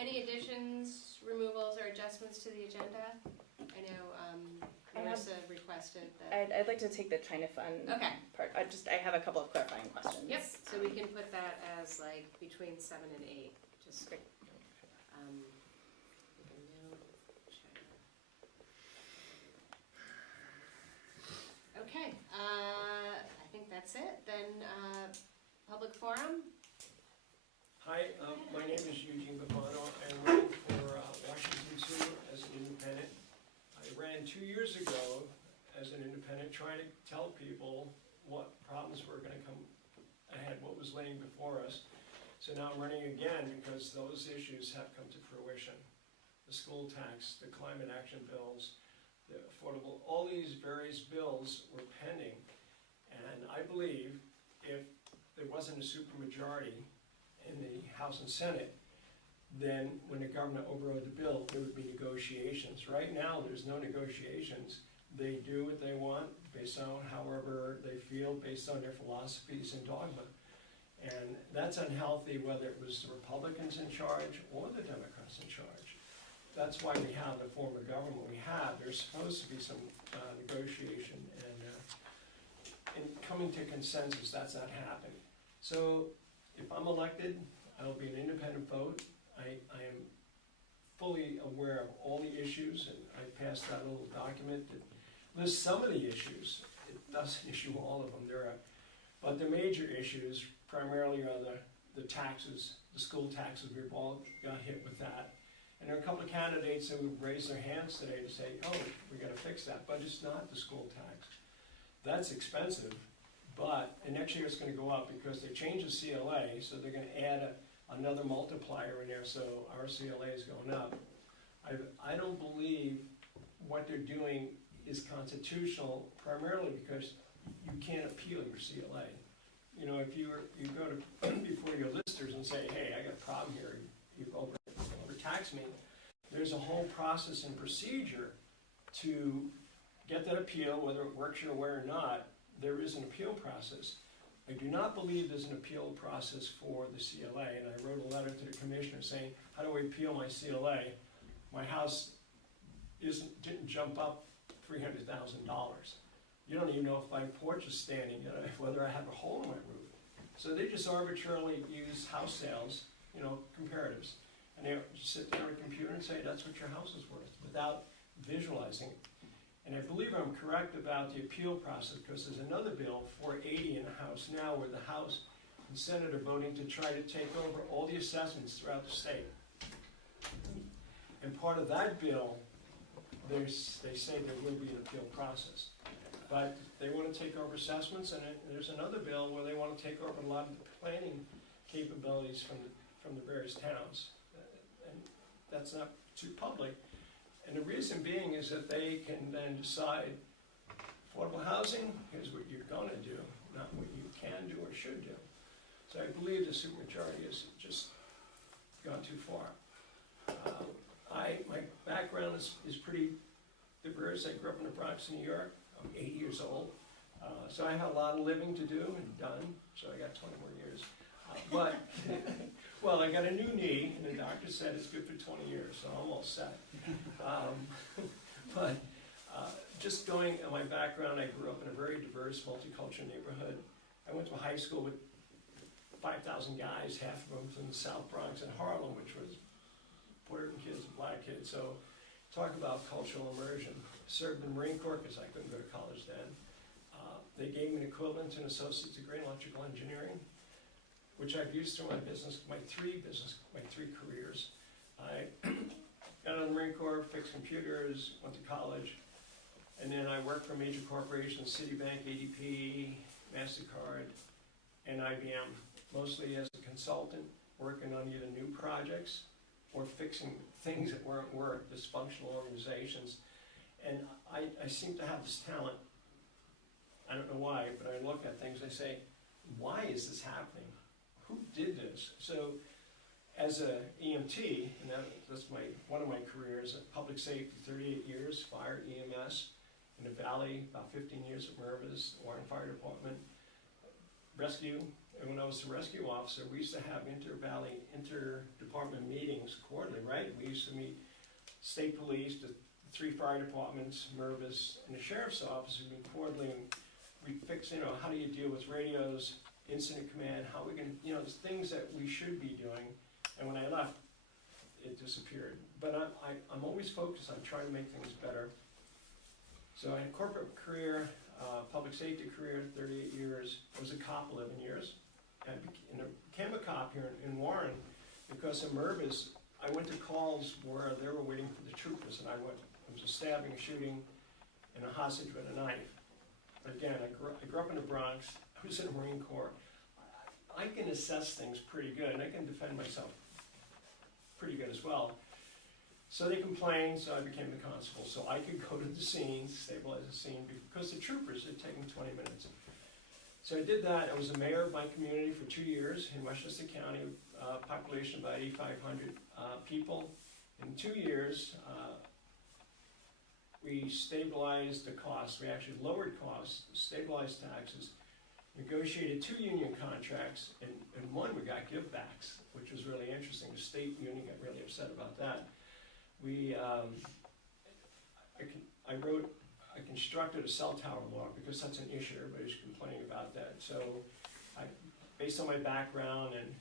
Any additions, removals, or adjustments to the agenda? I know Marissa requested that. I'd like to take the China Fund part. I have a couple of clarifying questions. Yep, so we can put that as like between 7 and 8, just Great. Okay, I think that's it. Then public forum. Hi, my name is Eugene Bafano. I'm running for Washington Sewer as an independent. I ran 2 years ago as an independent, trying to tell people what problems were going to come ahead, what was laying before us. So now I'm running again because those issues have come to fruition. The school tax, the climate action bills, the affordable, all these various bills were pending. And I believe if there wasn't a supermajority in the House and Senate, then when the government overrode the bill, there would be negotiations. Right now, there's no negotiations. They do what they want based on however they feel, based on their philosophies and dogma. And that's unhealthy, whether it was the Republicans in charge or the Democrats in charge. That's why we have the form of government we have. There's supposed to be some negotiation and coming to consensus. That's not happening. So if I'm elected, I'll be an independent vote. I am fully aware of all the issues, and I passed that little document that lists some of the issues. It doesn't issue all of them. But the major issues primarily are the taxes, the school taxes. We've all got hit with that. And there are a couple of candidates that would raise their hands today to say, oh, we got to fix that, but it's not the school tax. That's expensive, but and next year it's going to go up because they changed the CLA, so they're going to add another multiplier in there, so our CLA is going up. I don't believe what they're doing is constitutional, primarily because you can't appeal your CLA. You know, if you go to before your listers and say, hey, I got a problem here, you've overtaxed me, there's a whole process and procedure to get that appeal, whether it works your way or not. There is an appeal process. I do not believe there's an appeal process for the CLA, and I wrote a letter to the commissioner saying, how do I appeal my CLA? My house didn't jump up $300,000. You don't even know if my porch is standing, you know, whether I have a hole in my roof. So they just arbitrarily use house sales, you know, comparatives. And they just sit there on a computer and say, that's what your house is worth, without visualizing it. And I believe I'm correct about the appeal process, because there's another bill, 480 in the House now, where the House and Senate are voting to try to take over all the assessments throughout the state. And part of that bill, they say there will be an appeal process. But they want to take over assessments, and there's another bill where they want to take over a lot of the planning capabilities from the various towns. And that's not too public. And the reason being is that they can then decide affordable housing, here's what you're going to do, not what you can do or should do. So I believe the supermajority has just gone too far. My background is pretty diverse. I grew up in the Bronx, New York. I'm 80 years old. So I have a lot of living to do and done, so I got 20 more years. But, well, I got a new knee, and the doctor said it's good for 20 years, so I'm all set. But just going on my background, I grew up in a very diverse, multicultural neighborhood. I went to a high school with 5,000 guys, half of them from the South Bronx and Harlem, which was Puerto Rican kids and black kids. So talk about cultural immersion. Served in the Marine Corps because I couldn't go to college then. They gave me an equivalent to an associate's degree in electrical engineering, which I've used through my business, my three careers. I got out of the Marine Corps, fixed computers, went to college, and then I worked for major corporations, Citibank, ADP, MasterCard, and IBM, mostly as a consultant, working on either new projects or fixing things that weren't dysfunctional organizations. And I seem to have this talent. I don't know why, but I look at things, I say, why is this happening? Who did this? So as a EMT, and that's one of my careers, public safety, 38 years, fire, EMS, in the Valley, about 15 years at Mervis, Warren Fire Department, rescue, And when I was the rescue officer, we used to have interdepartment meetings quarterly, right? We used to meet state police, the 3 fire departments, MERVIS, and the sheriff's office would meet quarterly, and we fix, how do you deal with radios, incident command, how we can, there's things that we should be doing. And when I left, it disappeared. But I'm always focused on trying to make things better. So I had a corporate career, public safety career, 38 years. I was a cop 11 years. I became a cop here in Warren because of MERVIS. I went to calls where they were waiting for the troopers, and it was a stabbing, a shooting, and a hostage with a knife. Again, I grew up in the Bronx. I was in the Marine Corps. I can assess things pretty good, and I can defend myself pretty good as well. So they complained, so I became the constable. So I could go to the scene, stabilize the scene, because the troopers had taken 20 minutes. So I did that. I was the mayor of my community for 2 years in Westchester County, population of about 8,500 people. In 2 years, we stabilized the costs. We actually lowered costs, stabilized taxes, negotiated 2 union contracts, and one we got give-backs, which was really interesting. The state union got really upset about that. I constructed a cell tower law because that's an issue. Everybody's complaining about that. So based on my background and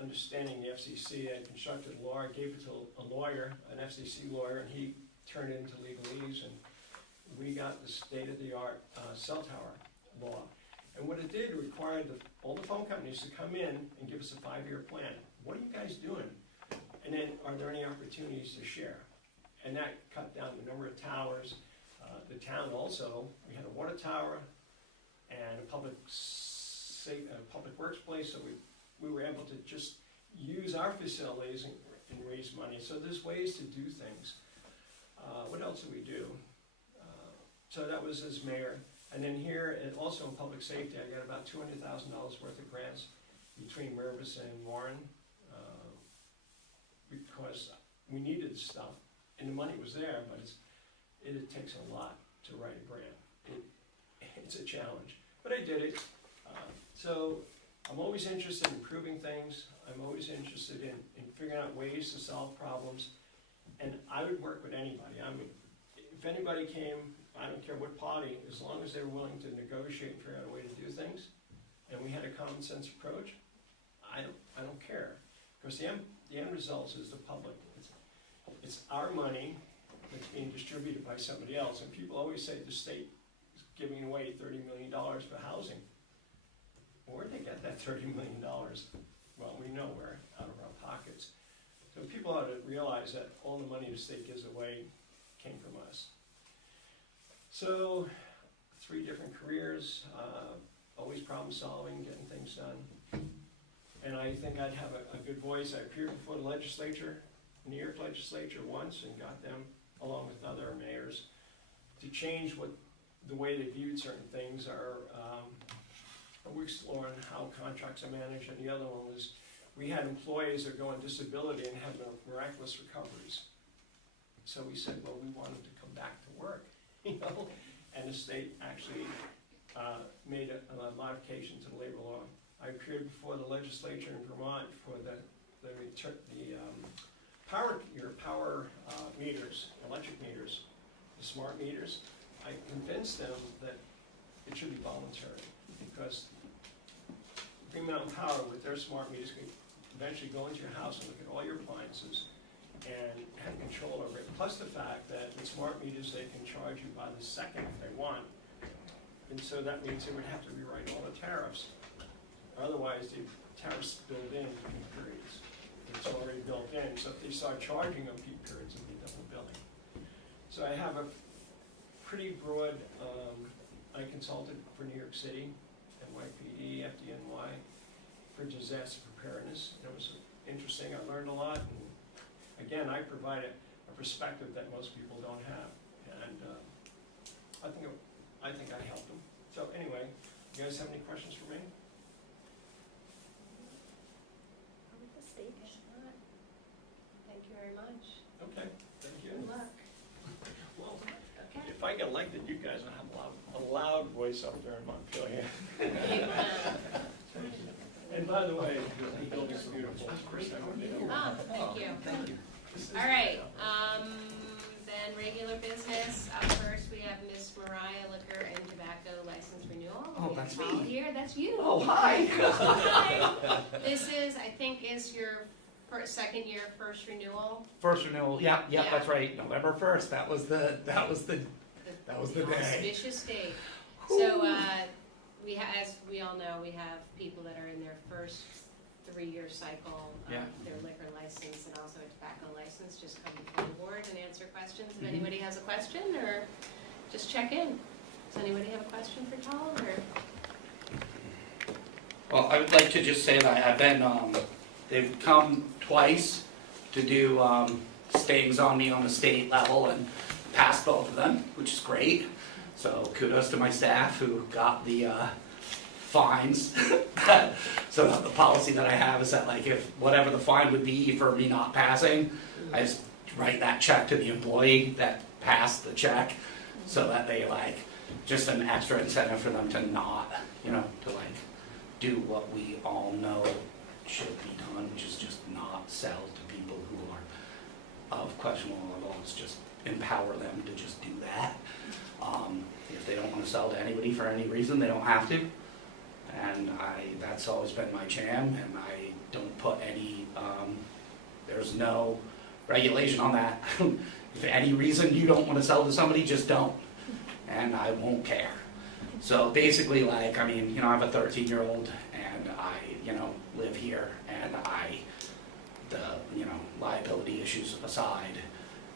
understanding the FCC, I constructed a law. I gave it to a lawyer, an FCC lawyer, and he turned it into legalese, and we got the state-of-the-art cell tower law. And what it did, it required all the phone companies to come in and give us a 5-year plan. What are you guys doing? And then, are there any opportunities to share? And that cut down the number of towers. The town also, we had a water tower and a public works place, so we were able to just use our facilities and raise money. So there's ways to do things. What else did we do? So that was as mayor. And then here, and also in public safety, I got about $200,000 worth of grants between MERVIS and Warren, because we needed stuff, and the money was there, but it takes a lot to write a grant. It's a challenge, but I did it. So I'm always interested in improving things. I'm always interested in figuring out ways to solve problems, and I would work with anybody. If anybody came, I don't care what party, as long as they were willing to negotiate and figure out a way to do things, and we had a common sense approach, I don't care. Because the end result is the public. It's our money that's being distributed by somebody else, and people always say the state is giving away $30 million for housing. Where'd they get that $30 million? Well, we know where, out of our pockets. So people ought to realize that all the money the state gives away came from us. So, 3 different careers, always problem solving, getting things done. And I think I'd have a good voice. I appeared before the legislature, New York legislature once, and got them, along with other mayors, to change the way they viewed certain things. We're exploring how contracts are managed, and the other one was we had employees that go on disability and have miraculous recoveries. So we said, well, we want them to come back to work. And the state actually made a modification to the labor law. I appeared before the legislature in Vermont for the power meters, electric meters, the smart meters. I convinced them that it should be voluntary, because Green Mountain Power, with their smart meters, can eventually go into your house and look at all your appliances and have control over it. Plus the fact that with smart meters, they can charge you by the second if they want. And so that means they would have to rewrite all the tariffs. Otherwise, the tariffs built in peak periods. It's already built in. So if they start charging on peak periods, it'll be double billing. So I have a pretty broad, I consulted for New York City, NYPD, FDNY, for disaster preparedness. It was interesting. I learned a lot. And again, I provide a perspective that most people don't have. And I think I helped them. So anyway, you guys have any questions for me? Thank you very much. Okay, thank you. Good luck. Well, Okay. if I get elected, you guys will have a loud voice up there in Montpelier. by the way, the building's beautiful. Ah, thank you. All right, then regular business. Up first, we have Miss Mariah Liquor and Tobacco License Renewal. Oh, We have that's Paul me. here, that's you. Oh, hi. Hi. This is, I think, is your second year, first renewal. First renewal, yeah, Yeah. that's right, November 1st, that was the day. Auspicious date. So, as we all know, we have people that are in their first 3-year cycle of Yeah. their liquor license and also a tobacco license. Just come before the board and answer questions. If Mhm. anybody has a question, or just check in. Does anybody have a question for Tom, or? Well, I would like to just say that I've been, they've come twice to do stings on me on the state level and passed both of them, which is great. So kudos to my staff who got the fines. So the policy that I have is that like if whatever the fine would be for me not passing, I just write that check to the employee that passed the check, so that they like, just an extra incentive for them to not, to like do what we all know should be done, which is just not sell to people who are of questionable levels, just empower them to just do that. If they don't want to sell to anybody for any reason, they don't have to. And that's always been my jam, and I don't put any, there's no regulation on that. If any reason you don't want to sell to somebody, just don't, and I won't care. So basically, like, I have a 13-year-old, and I, live here, and the liability issues aside,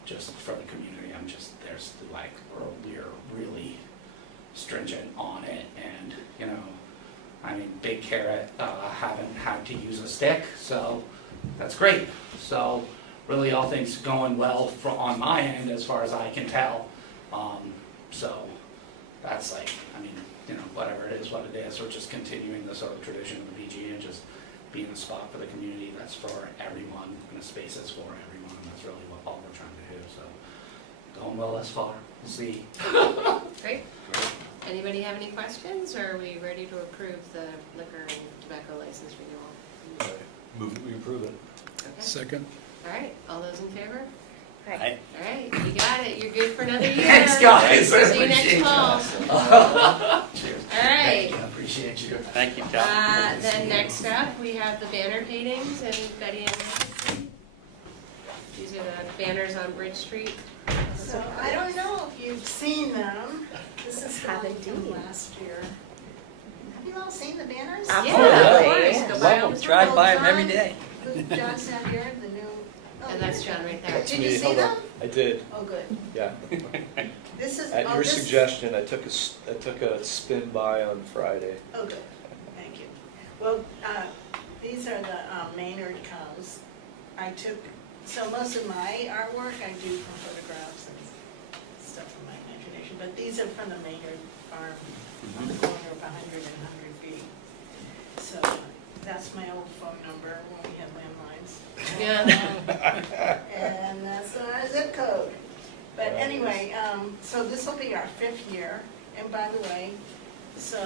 just for the community, there's like, we're really stringent on it, and, Big Carrot, haven't had to use a stick, so that's great. So really all things going well on my end as far as I can tell. So that's like, whatever it is, what it is. We're just continuing the sort of tradition of the BG and just being a spot for the community that's for everyone, and a space that's for everyone. That's really all we're trying to do. So going well thus far. We'll see. Great. Anybody have any questions, or are we ready to approve the liquor and tobacco license renewal? Move that we approve it. Okay. Second. All right, all those in favor? Hi. All right, you got it, you're good for another year. Thanks, guys. I See you next appreciate fall. Cheers. All right. Thank you. I appreciate you. Thank you, Then next up, we have the banner paintings and Betty and Nancy. These are the banners on Bridge Street. So I don't know if you've seen them. This is Have one from indeed. last year. Have you all seen the banners? Yeah, Absolutely. of course. Go by all the time. Drive by them every day. John's not here, the new. oh, And that's you're John here. right there. Did you see them? I did, Oh, good. yeah. This is. At oh, your this- suggestion, I took a spin by on Friday. Oh, good. Thank you. Well, these are the Maynard cows. So most of my artwork I do from photographs and stuff from my imagination, but these are from the Maynard farm on the corner of 100 and 100 feet. So that's my old phone number when we had landlines. Yeah. And that's our zip code. But anyway, so this will be our 5th year. And by the way, so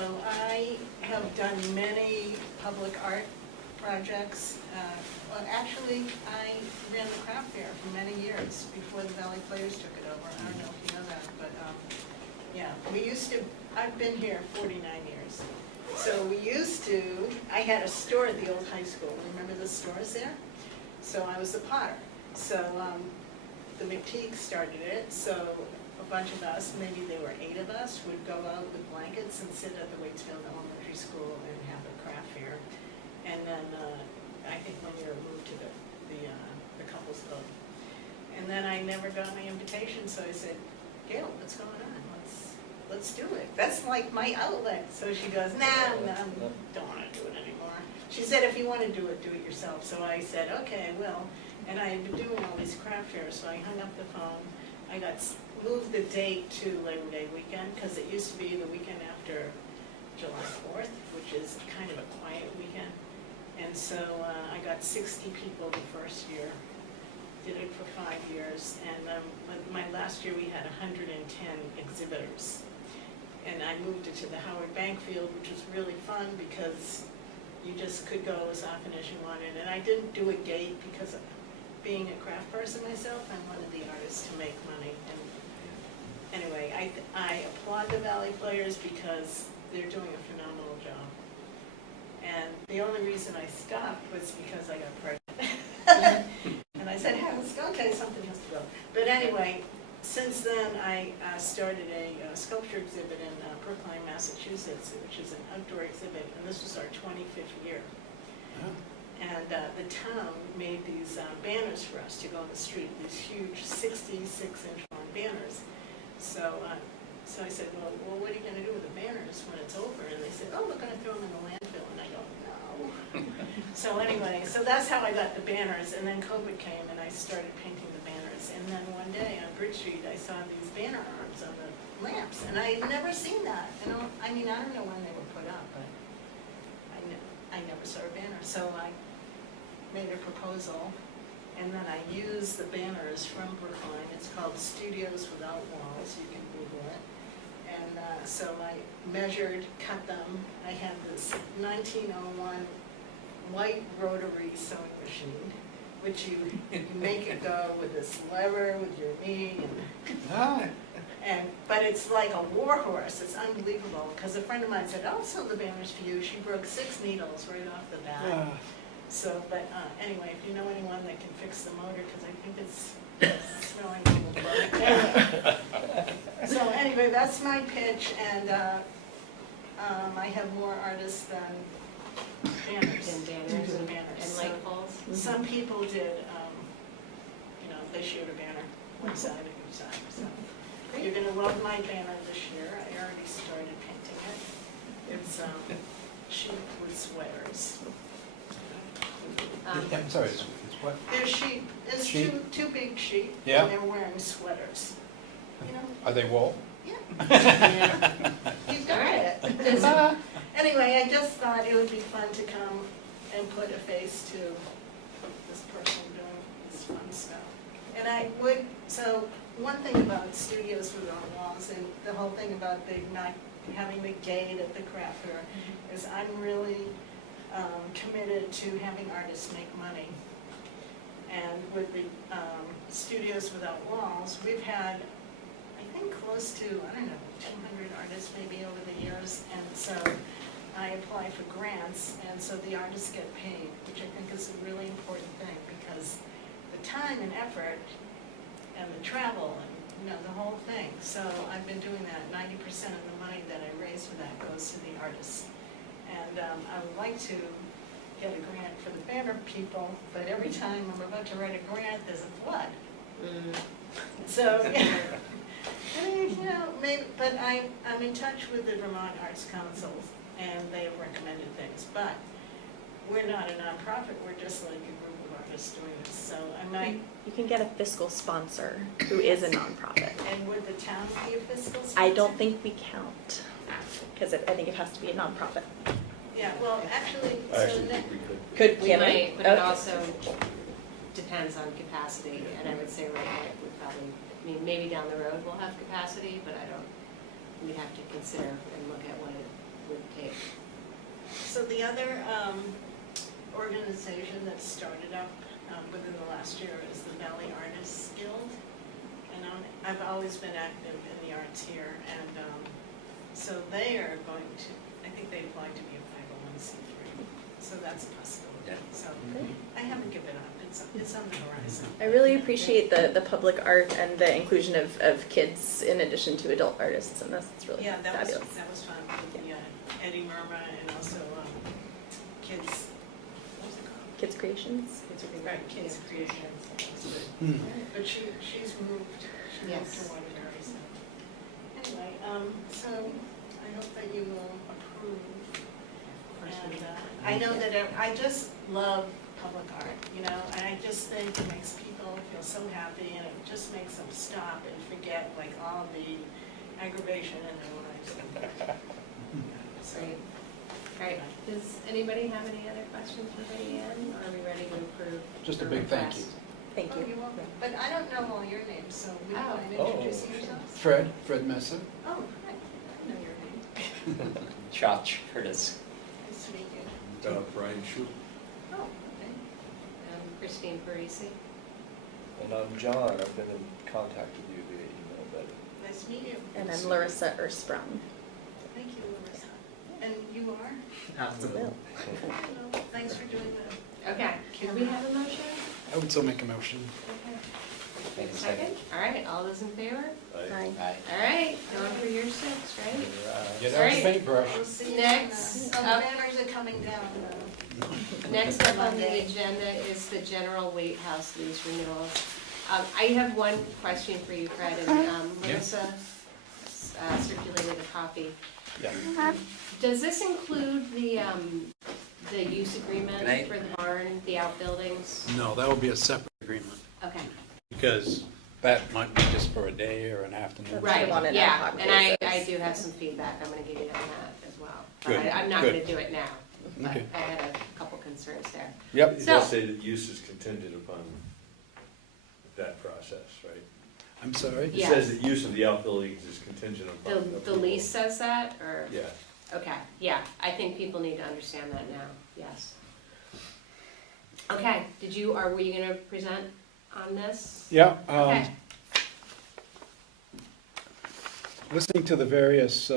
I have done many public art projects. Well, actually, I ran the craft fair for many years before the Valley Players took it over. I don't know if you know that, but yeah, I've been here 49 years. So I had a store at the old high school. Remember the stores there? So I was the potter. So the McTeagues started it. So a bunch of us, maybe there were 8 of us, would go out with blankets and sit at the Waitsfield Elementary School and have a craft fair. And then I think one year moved to the couples club. And then I never got my invitation, so I said, Gail, what's going on? Let's do it. That's like my outlet. So she goes, nah, don't want to do it anymore. She said, if you want to do it yourself. So I said, okay, I will. And I had been doing all these craft fairs, so I hung up the phone. I moved the date to Labor Day weekend, because it used to be the weekend after July 4th, which is kind of a quiet weekend. And so I got 60 people the first year. Did it for 5 years. And my last year we had 110 exhibitors. And I moved it to the Howard Bank Field, which was really fun because you just could go as often as you wanted. And I didn't do a gate because being a craft person myself, I wanted the artists to make money. And anyway, I applaud the Valley Players because they're doing a phenomenal job. And the only reason I stopped was because I got pregnant. And I said, hey, let's go, okay, something has to go. But anyway, since then, I started a sculpture exhibit in Brookline, Massachusetts, which is an outdoor exhibit, and this was our 25th year. And the town made these banners for us to go on the street, these huge 66-inch long banners. So I said, well, what are you going to do with the banners when it's over? And they said, oh, we're going to throw them in the landfill. And I go, no. So anyway, so that's how I got the banners. And then COVID came, and I started painting the banners. And then one day on Bridge Street, I saw these banner arms on the lamps. And I had never seen that. I don't know when they were put up, but I never saw a banner. So I made a proposal. And then I used the banners from Brookline. It's called Studios Without Walls. You can Google it. And so I measured, cut them. I had this 1901 white rotary sewing machine, which you make it go with this lever with your knee. But it's like a war horse. It's unbelievable. Because a friend of mine said, I'll sew the banners for you. She broke 6 needles right off the bat. So, but anyway, if you know anyone that can fix the motor, because I think it's smelling a little bad. So anyway, that's my pitch, and I have more artists than banners. And banners and banners. light poles. Some people did, they showed a banner, one side and each side. So you're going to love my banner this year. I already started painting it. It's sheep with sweaters. I'm sorry, it's what? They're sheep. It's Sheep? two big sheep. Yeah. And they're wearing sweaters. You know? Are they wool? Yeah. Yeah. You got Alright. it. Anyway, I just thought it would be fun to come and put a face to this person doing this fun stuff. And I would, so one thing about Studios Without Walls and the whole thing about not having the gate at the craft fair is I'm really committed to having artists make money. And with the Studios Without Walls, we've had, I think, close to, 200 artists maybe over the years. And so I apply for grants, and so the artists get paid, which I think is a really important thing because the time and effort and the travel and, the whole thing. So I've been doing that. 90% of the money that I raise for that goes to the artists. And I would like to get a grant for the banner people, but every time I'm about to write a grant, there's a flood. So, maybe, but I'm in touch with the Vermont Arts Council, and they have recommended things. But we're not a nonprofit, we're just like a group of artists doing this. So I might. You can get a fiscal sponsor who is a nonprofit. And would the town be a fiscal sponsor? I don't think we count, because I think it has to be a nonprofit. Yeah, well, actually, I so actually that, think we could. Could We might, but it Okay. also depends on capacity, and I would say right now, we probably, maybe down the road we'll have capacity, but we'd have to consider and look at what it would take. so the other organization that started up within the last year is the Valley Artists Guild. And I've always been active in the arts here, and so they are going to, I think they applied to be a 501c3, so that's a possibility. Yeah. So I haven't given up, it's on the horizon. I really appreciate the public art and the inclusion of kids in addition to adult artists, and that's really Yeah, that fabulous. was fun with the Eddie Murma and also kids, what was it called? Kids Creations. Right, Kids Creations. But she's moved, she moved Yes. to Waterbury, so. Anyway, so I hope that you will approve. And I know that I just love public art, and I just think it makes people feel so happy, and it just makes them stop and forget like all the aggravation in their lives. So, Great. All right, does anybody have any other questions for Diane? Are we ready to approve? Just a her big thank request? you. Thank Oh, you. you're welcome. But I don't know all your names, so would you Oh. mind introducing yourselves? Fred Messer. Oh, hi, I know your name. Josh Curtis. Nice to meet you. Brian Schuler. Oh, okay. Christine Parisi. And I'm John. I've been in contact with you via email, but Nice to meet you. And I'm Larissa Ersprung. Thank you, Larissa. And you are? Bill. Hello, thanks for doing that. Okay, can we have a motion? I would still make a motion. Okay. Wait a second. All right, all those in favor? Hi. All right, going for your 6, right? Get All out right. the paintbrush. We'll see you Next then. up- The banners are coming down though. Next up on the Monday. agenda is the general Waite House lease renewals. I have one question for you, Fred, and Melissa circulated a copy. Yeah. Does this include the use agreement Good night. for the barn, the outbuildings? No, that would be a separate agreement, Okay, because that might be just for a day or an afternoon. That's right, on an ad yeah, hoc and I basis. do have some feedback I'm gonna give you on that as well. But Good, I'm not good. gonna do it now, but Okay. I had a couple concerns there. Yep. It So- does say that use is contingent upon that process, right? I'm sorry? It Yeah. says that use of the outbuildings is contingent upon. The approval. lease says that, or? Yeah. Okay, yeah, I think people need to understand that now, yes. Okay, were you gonna present on this? Yeah. Okay, Listening to the various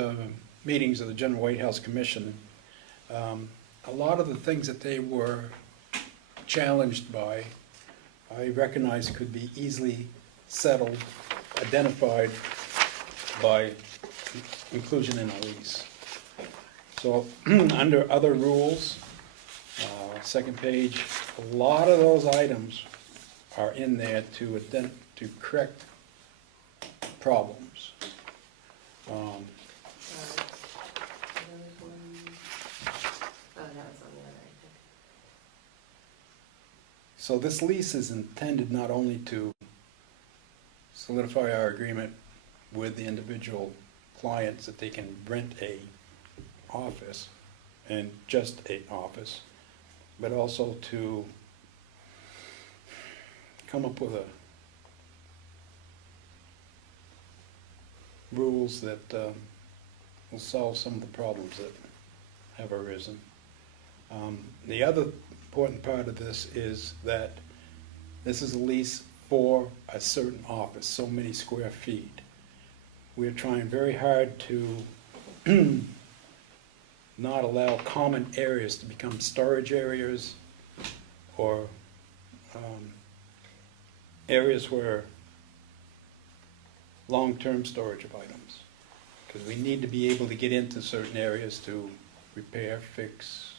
meetings of the General White House Commission, a lot of the things that they were challenged by, I recognize could be easily settled, identified by inclusion in a lease. So under other rules, second page, a lot of those items are in there to correct problems. sorry. There was one- Oh, that was on the other, I think. So this lease is intended not only to solidify our agreement with the individual clients that they can rent a office, and just a office, but also to come up with rules that will solve some of the problems that have arisen. The other important part of this is that this is a lease for a certain office, so many square feet. We're trying very hard to not allow common areas to become storage areas or areas where long-term storage of items. Because we need to be able to get into certain areas to repair, fix,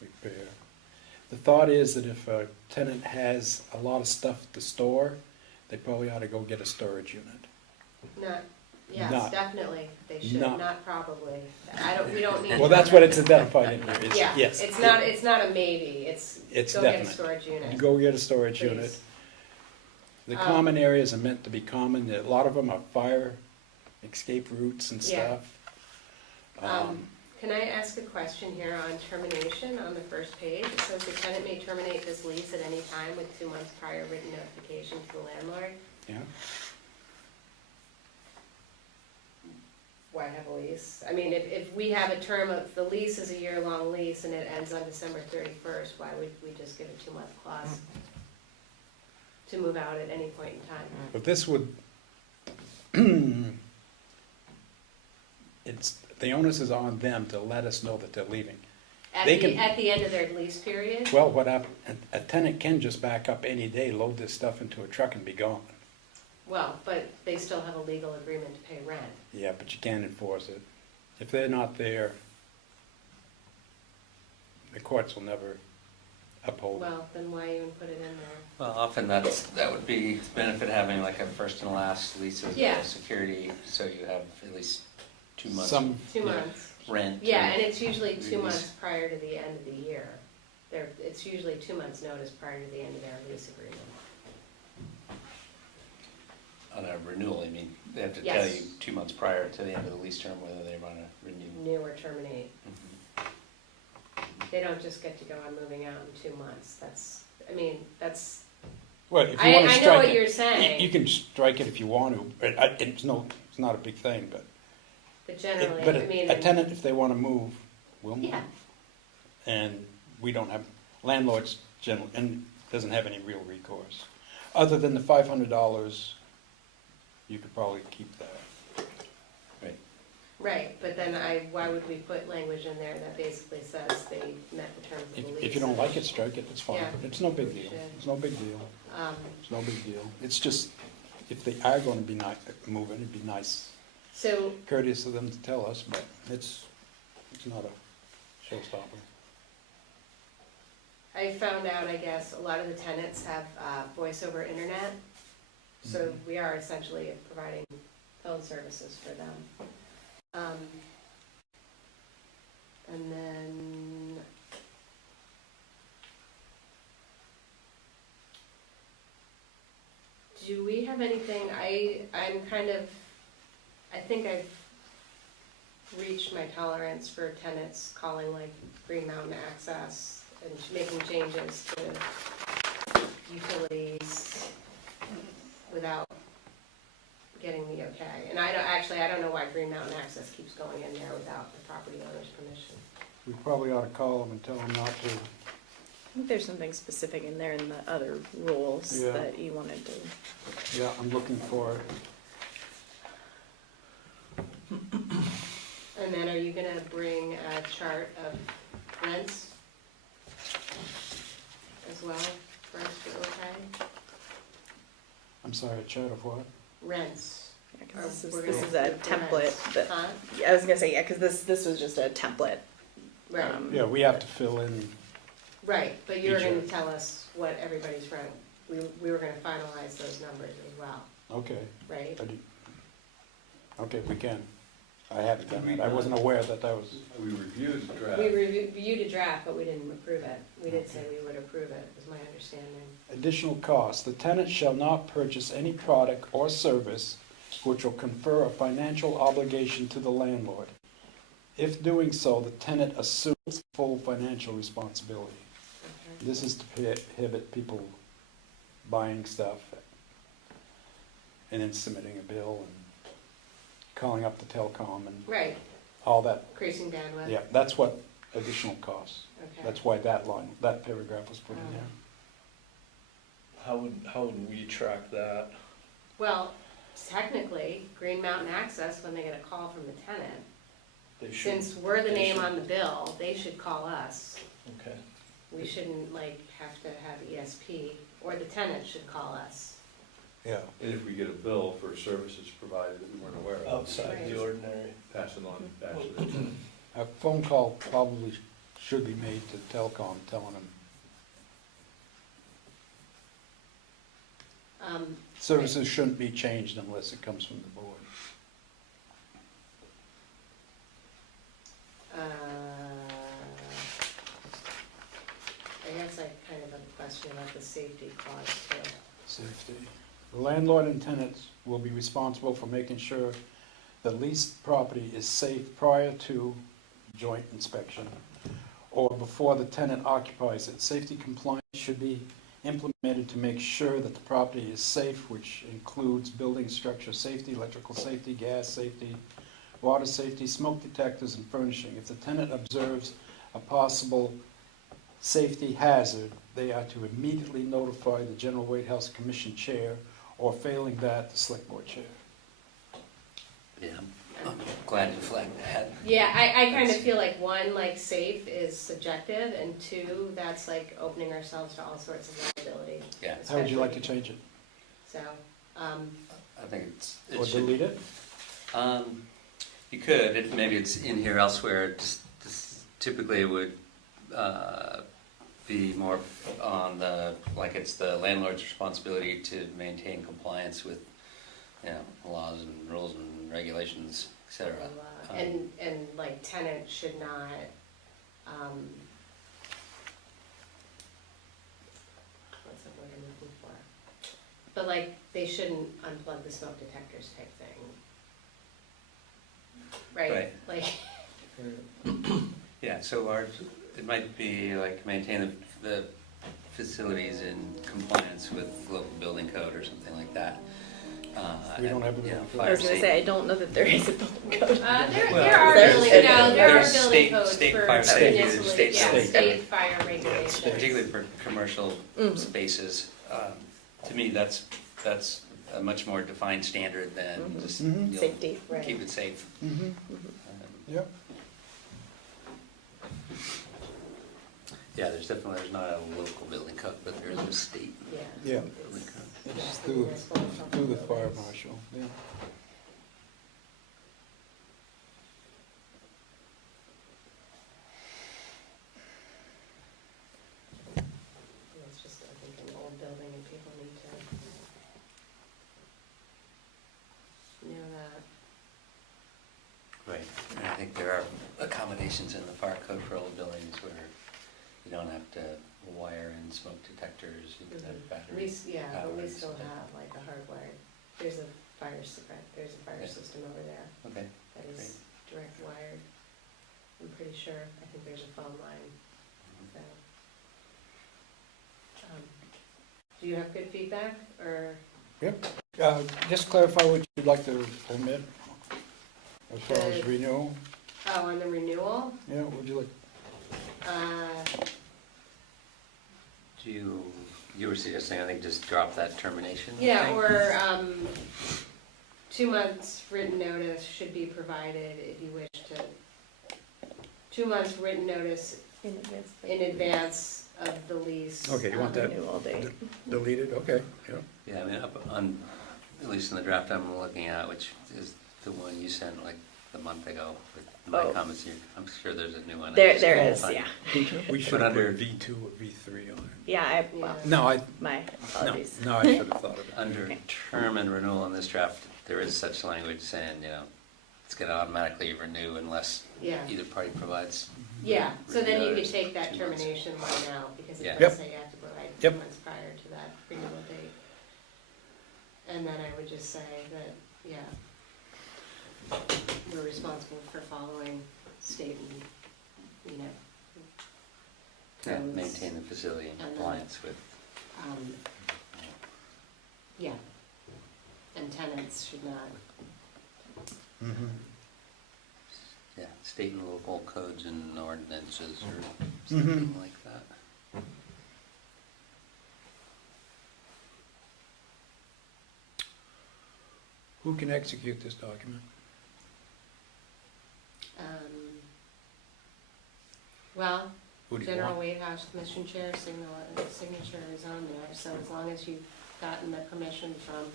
repair. The thought is that if a tenant has a lot of stuff to store, they probably ought to go get a storage unit. Not, yes, Not- definitely, they should, not- not probably. We don't need. Well, to- that's what it's identified in here. It's- Yeah, yes. it's not a maybe, it's It's go get a definite. storage unit. Go get a storage Please. unit. The Um, common areas are meant to be common. A lot of them are fire escape routes and Yeah. stuff. Can I ask a question here on termination on the first page? It says the tenant may terminate this lease at any time with 2 months prior written notification to the landlord. Yeah. Why have a lease? I mean, if we have a term of, the lease is a year-long lease and it ends on December 31st, why would we just give a 2-month clause to move out at any point in time? But this would, the onus is on them to let us know that they're leaving. At They the, can- at the end of their lease period? Well, a tenant can just back up any day, load this stuff into a truck and be gone. Well, but they still have a legal agreement to pay rent. Yeah, but you can't enforce it. If they're not there, the courts will never uphold it. Well, then why even put it in there? Well, often that would be benefit having like a first and last lease of Yeah. security, so you have at least 2 months Some, 2 yeah. months. rent. Yeah, and it's usually 2 Release. months prior to the end of the year. It's usually 2 months' notice prior to the end of their lease agreement. On a renewal, I mean, they have to tell Yes. you 2 months prior to the end of the lease term whether they want to renew. New or terminate. Mhm. They don't just get to go on moving out in 2 months. That's, Well, if you I want to know strike what it, you're saying, you can strike it if you want to. It's not a big thing, but. but generally, But I mean. a tenant, if they want to move, will move. Yeah, And we don't have, landlords generally, and doesn't have any real recourse. Other than the $500, you could probably keep that. Right, but then why would we put language in there that basically says they met the terms of the lease? If you don't like it, strike it, it's fine. Yeah. It's no big deal. Should. It's no big deal. Um, It's no big deal. It's just, if they are gonna be moving, it'd be nice, So, courteous of them to tell us, but it's not a showstopper. I found out, I guess, a lot of the tenants have voice over internet, so Mhm. we are essentially providing phone services for them. And then, do we have anything, I'm kind of, I think I've reached my tolerance for tenants calling like Green Mountain Access and making changes to utilities without getting the okay. And I don't know why Green Mountain Access keeps going in there without the property owner's permission. We probably ought to call them and tell them not to. I think there's something specific in there in the other rules Yeah. that you wanted to. Yeah, I'm looking for it. And then are you gonna bring a chart of rents as well for us to okay? I'm sorry, a chart of what? Rents. Yeah, 'cause We're this gonna is a approve the template rents. that, Huh? I was gonna say, yeah, because this was just a template. Right, Yeah, we have to fill in, right, but you're Each gonna rent. tell us what everybody's rent, we were gonna finalize those numbers as well, okay. right? Okay, we can. I haven't done that. I wasn't aware that that was, We reviewed the draft. We reviewed a draft, but we didn't approve it. We did say we would approve it, was my understanding. additional costs. The tenant shall not purchase any product or service which will confer a financial obligation to the landlord. If doing so, the tenant assumes full financial responsibility. Okay. This is to prohibit people buying stuff and then submitting a bill and calling up the telecom and Right, all that. increasing bandwidth. Yeah, that's what additional costs. Okay. That's why that line, that paragraph was put in there. How would we track that? Well, technically, Green Mountain Access, when they get a call from the tenant, They should. since we're the they name should- on the bill, they should call us. Okay. We shouldn't like have to have ESP, or the tenant should call us. Yeah. And if we get a bill for services provided that we weren't aware of. Outside Right. the ordinary. Pass it on back to the tenant. A phone call probably should be made to telecom telling them services shouldn't be changed unless it comes from the board. I guess I kind of have a question about the safety clause too. Safety. The landlord and tenants will be responsible for making sure the leased property is safe prior to joint inspection or before the tenant occupies it. Safety compliance should be implemented to make sure that the property is safe, which includes building structure safety, electrical safety, gas safety, water safety, smoke detectors, and furnishing. If the tenant observes a possible safety hazard, they are to immediately notify the General Wade House Commission Chair, or failing that, the Select Board Chair. Yeah, I'm glad you flagged that. Yeah, I kind of feel like one, like safe is subjective, and two, that's like opening ourselves to all sorts of liability. Yeah. How would you like to especially- change it? So, I think it Or should. delete it? You could, maybe it's in here elsewhere, just typically it would be more on the, like it's the landlord's responsibility to maintain compliance with, you know, laws and rules and regulations, et cetera. and like tenants should not, what's the word I'm looking for? But like, they shouldn't unplug the smoke detectors type thing. Right? Like, Yeah, so it might be like maintain the facilities in compliance with local building code or something like that. We don't have a you know, building code. I fire was gonna say, I don't know that there is a building code. There Well, are there's- building, there's- no, there are there's building state- codes state for fire safety, municipal, state yeah, state. state fire regulations. state. particularly for commercial Mhm. spaces. To me, that's a much more defined standard than Mhm. just, Mhm. you know, Safety, right. keep it safe. Mhm. Yep. Yeah, there's not a local building code, but there is a state Yeah. Yeah. building code. It's through the fire marshal, yeah. It's just, I think, an old building and people need to know that. Right, and I think there are accommodations in the fire code for old buildings where you don't have to wire in smoke detectors, you can have We, batteries. yeah, but we batteries, still yeah. have like a hardwired, there's a fire Yeah. system over there Okay, that is direct wired. I'm pretty sure, I think there's a phone line, so. Do you have good feedback, or? Yep. Just clarify what you'd like to omit as far as The- renewal. Oh, on the renewal, Yeah, would you like? you were suggesting, I think, just drop that termination yeah, thing? or, 2 months written notice should be provided if you wish to. 2 months written notice In advance. in advance of the lease. Okay, you want that Renewal date. deleted? Okay, yeah. Yeah, I mean, at least in the draft I'm looking at, which is the one you sent like a month ago with my Oh. comments, I'm sure there's a new one. There I just can't is, find yeah. it. We should But have under- put V2 or V3 on Yeah, well, Yeah. it. my No, apologies. no, I should have thought of it. Under term and renewal in this draft, there is such language saying, it's gonna automatically renew unless Yeah, either party provides. yeah, so then you could Notice take that 2 months. termination line out, because it Yeah. does Yep. say you have to provide Yep. 2 months prior to that renewal date. And then I would just say that, yeah, we're responsible for following state and, Yeah, codes. maintain the facility in And then- compliance with. Yeah, and tenants should not, Mhm. Yeah, state and local codes and ordinances or Mhm. something like that. Who can execute this document? well, Who do you General want? Weight House Commission Chair, signature is on there, so as long as you've gotten the permission from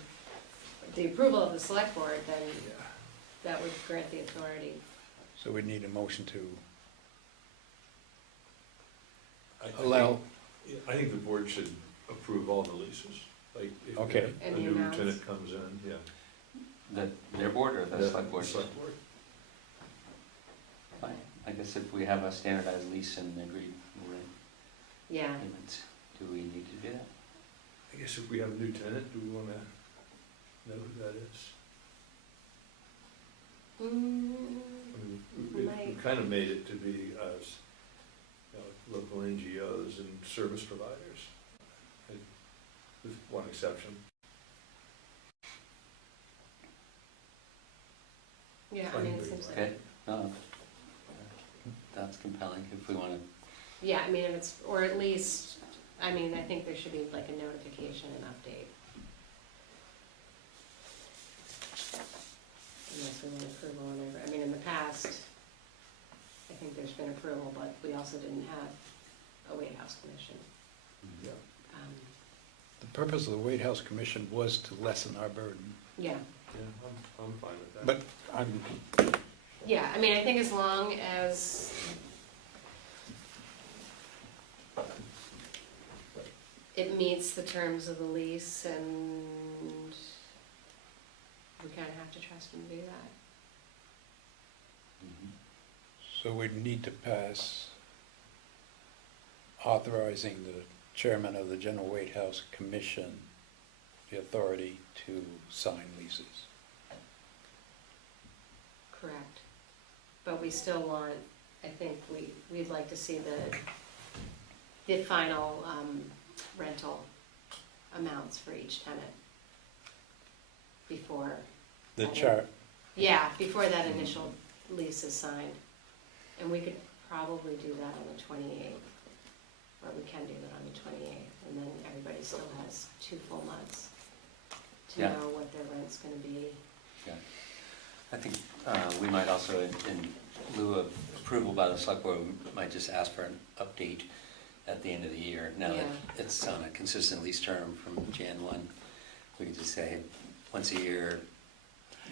the approval of the select board, then Yeah. that would grant the authority. So we need a motion to I think- allow, I think the board should approve all the leases, like if Okay. a And the new amounts. tenant comes in, yeah. Their board or the select board? Select board. Fine, I guess if we have a standardized lease and agreed rent Yeah, payments, do we need to do that? I guess if we have a new tenant, do we wanna know who that is? I mean, we Might. kind of made it to be us, local NGOs and service providers, with one exception. yeah, I mean, it seems like, Okay, no, that's compelling if we wanna, yeah, I mean, if it's, or at least, I mean, I think there should be like a notification and update. Unless we want approval and I mean, in the past, I think there's been approval, but we also didn't have a Weight House Commission. Yeah. the purpose of the Weight House Commission was to lessen our burden. Yeah, Yeah, I'm fine with that. But I'm, yeah, I mean, I think as long as it meets the terms of the lease and we kind of have to trust them to do that. so we need to pass authorizing the chairman of the General Weight House Commission the authority to sign leases. Correct. But we still want, I think we'd like to see the final rental amounts for each tenant. before. The chart. Yeah, before that initial lease is signed. And we could probably do that on the 28th, or we can do that on the 28th, and then everybody still has 2 full months to Yeah. know what their rent's gonna be. Yeah. I think we might also, in lieu of approval by the select board, we might just ask for an update at the end of the year. Now that Yeah. it's on a consistent lease term from Jan 1, we can just say, once a year,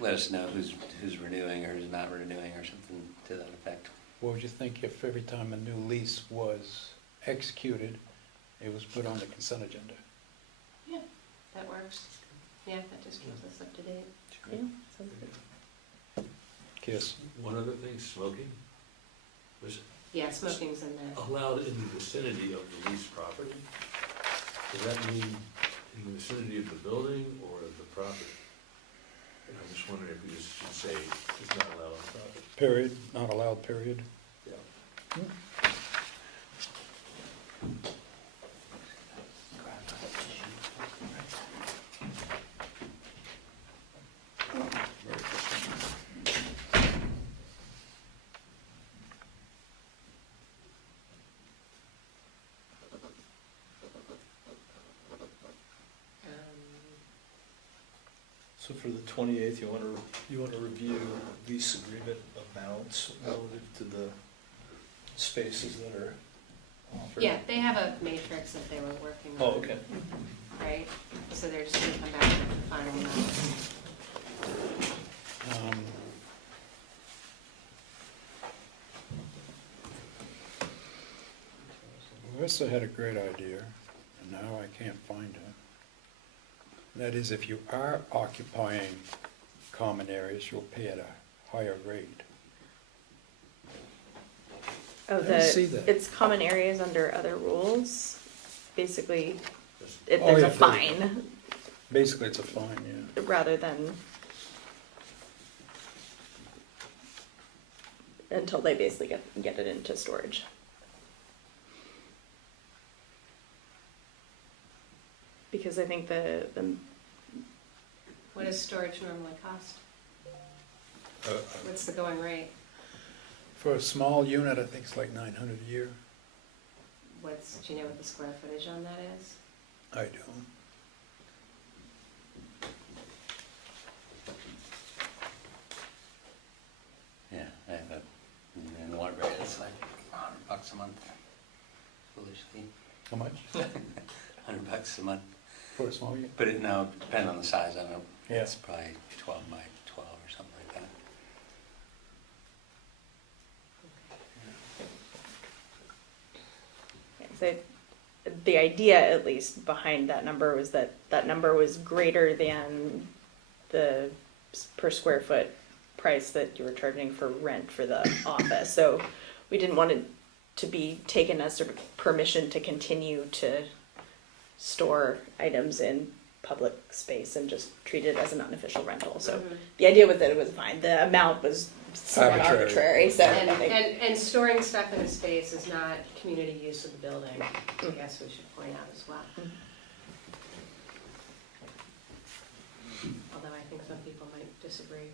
let us know who's renewing or who's not renewing or something to that effect. What would you think if every time a new lease was executed, it was put on the consent agenda? Yeah, that works. Yeah, that just keeps us up to date. Yeah, sounds good. Kiss. One other thing, smoking was Yeah, smoking's in there. allowed in the vicinity of the leased property. Does that mean in the vicinity of the building or of the property? And I'm just wondering if we just should say it's not allowed on the property. Period, not allowed, period. Yeah. So for the 28th, you want to review lease agreement amounts relative to the spaces that are offered? Yeah, they have a matrix that they were working on. Oh, okay. Right, so they're just gonna come back with the final numbers. Melissa had a great idea, and now I can't find it. That is, if you are occupying common areas, you'll pay at a higher rate. Oh, I don't see that. it's common areas under other rules. Basically, Just- Oh, there's yeah, a fine Basically, it's a fine, yeah. rather than until they basically get it into storage. Because I think the What does storage normally cost? Uh, What's the going rate? For a small unit, I think it's like 900 a year. Do you know what the square footage on that is? I don't. Yeah, I have in the water rate, it's like $100 a month, foolishly. How much? $100 a month, For a small unit? but it now depends on the size. I don't know. Yeah. It's probably 12 by 12 or something like that. So the idea, at least, behind that number was that that number was greater than the per square foot price that you were charging for rent for the office. So we didn't want it to be taken as sort of permission to continue to store items in public space and just treat it as an unofficial rental. So Mhm. the idea was that it was fine. The amount was somewhat Arbitrary. arbitrary. So And, I think and storing stuff in a space is not community use of the building, I guess we should point out as well. Although I think some people might disagree.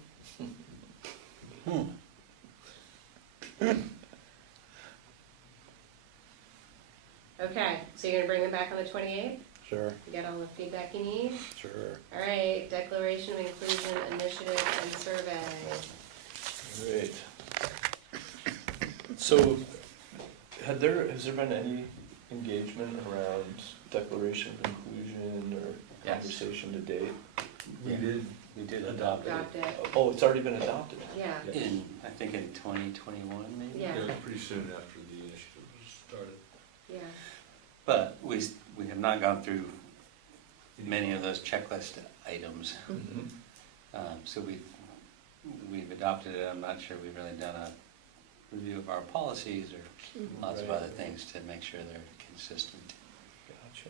Okay, so you're gonna bring them back on the 28th? Sure, You get all the feedback you need? sure. All right, Declaration of Inclusion Initiative and Survey. Great. So, has there been any engagement around declaration of inclusion or Yes. conversation to date? We did We did adopt adopt it. Adopt it, Oh, it's already been adopted? yeah, in, I think in 2021 maybe? Yeah. Yeah, pretty soon after the initiative was started. yeah. But we have not gone through many of those checklist items. Mhm. So we've adopted it. I'm not sure we've really done a review of our policies or lots of Right. other things to make sure they're consistent. Gotcha.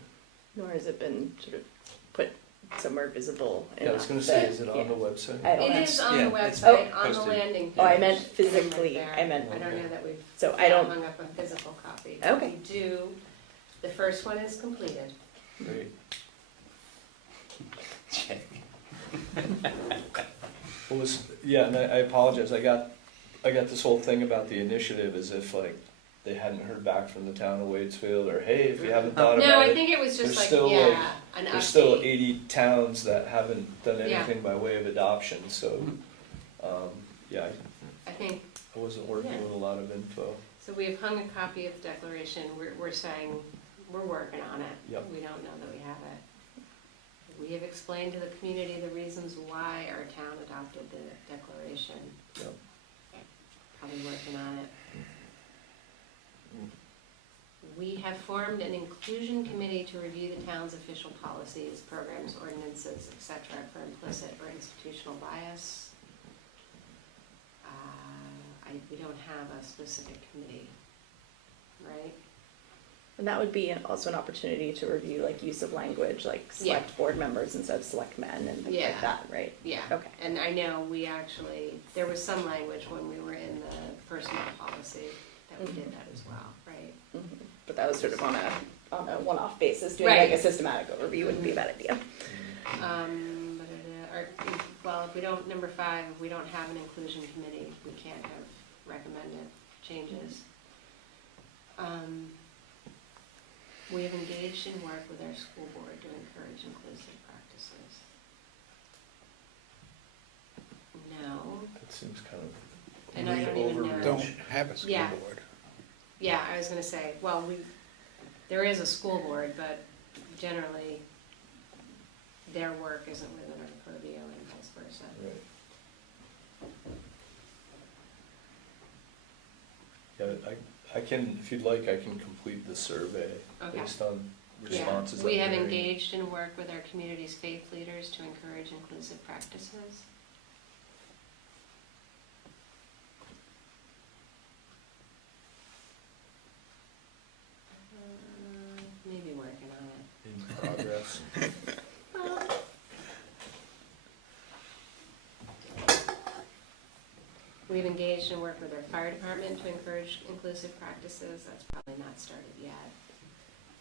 nor has it been sort of put somewhere visible. Yeah, I was gonna say, is it on the website? I don't It know. is on the Yeah, it's website, on the posted. landing page. Oh, I meant and right physically. there. I meant I don't know that we've so I don't. hung up a physical copy. Okay. We do, the first one is completed. Great. Check. And I apologize, I got this whole thing about the initiative as if like they hadn't heard back from the town of Waitsfield, or hey, if you haven't thought No, about I it, think it was just there's like, still, yeah, an there's still update. 80 towns that haven't done Yeah. anything by way of adoption, so, yeah, I think, I wasn't working Yeah. with a lot of info. so we have hung a copy of the declaration, we're saying, we're working on it. Yep. We don't know that we have it. We have explained to the community the reasons why our town adopted the declaration. Yep. Probably working on it. We have formed an inclusion committee to review the town's official policies, programs, ordinances, etc. for implicit or institutional bias. We don't have a specific committee, right? And that would be also an opportunity to review like use of language, like Yeah. select board members instead of select men and things Yeah. like that, right? Yeah. Okay. And I know we actually, there was some language when we were in the personnel policy that we did that as well, right? Mhm. But that was sort of on a one-off basis. Doing Right. like a systematic overview wouldn't be a bad idea. Well, if we don't, number 5, if we don't have an inclusion committee, we can't have recommended changes. We have engaged in work with our school board to encourage inclusive practices. No, That seems kind of and I don't even know. Don't have a school Yeah. board. Yeah, I was gonna say, well, there is a school board, but generally, their work isn't within our purview and vice versa. Right. Yeah, I can, if you'd like, I can complete the survey Okay. based on Yeah, responses. we I'm have hearing. engaged in work with our community's faith leaders to encourage inclusive practices. Maybe working on it. In progress. We've engaged in work with our fire department to encourage inclusive practices. That's probably not started yet.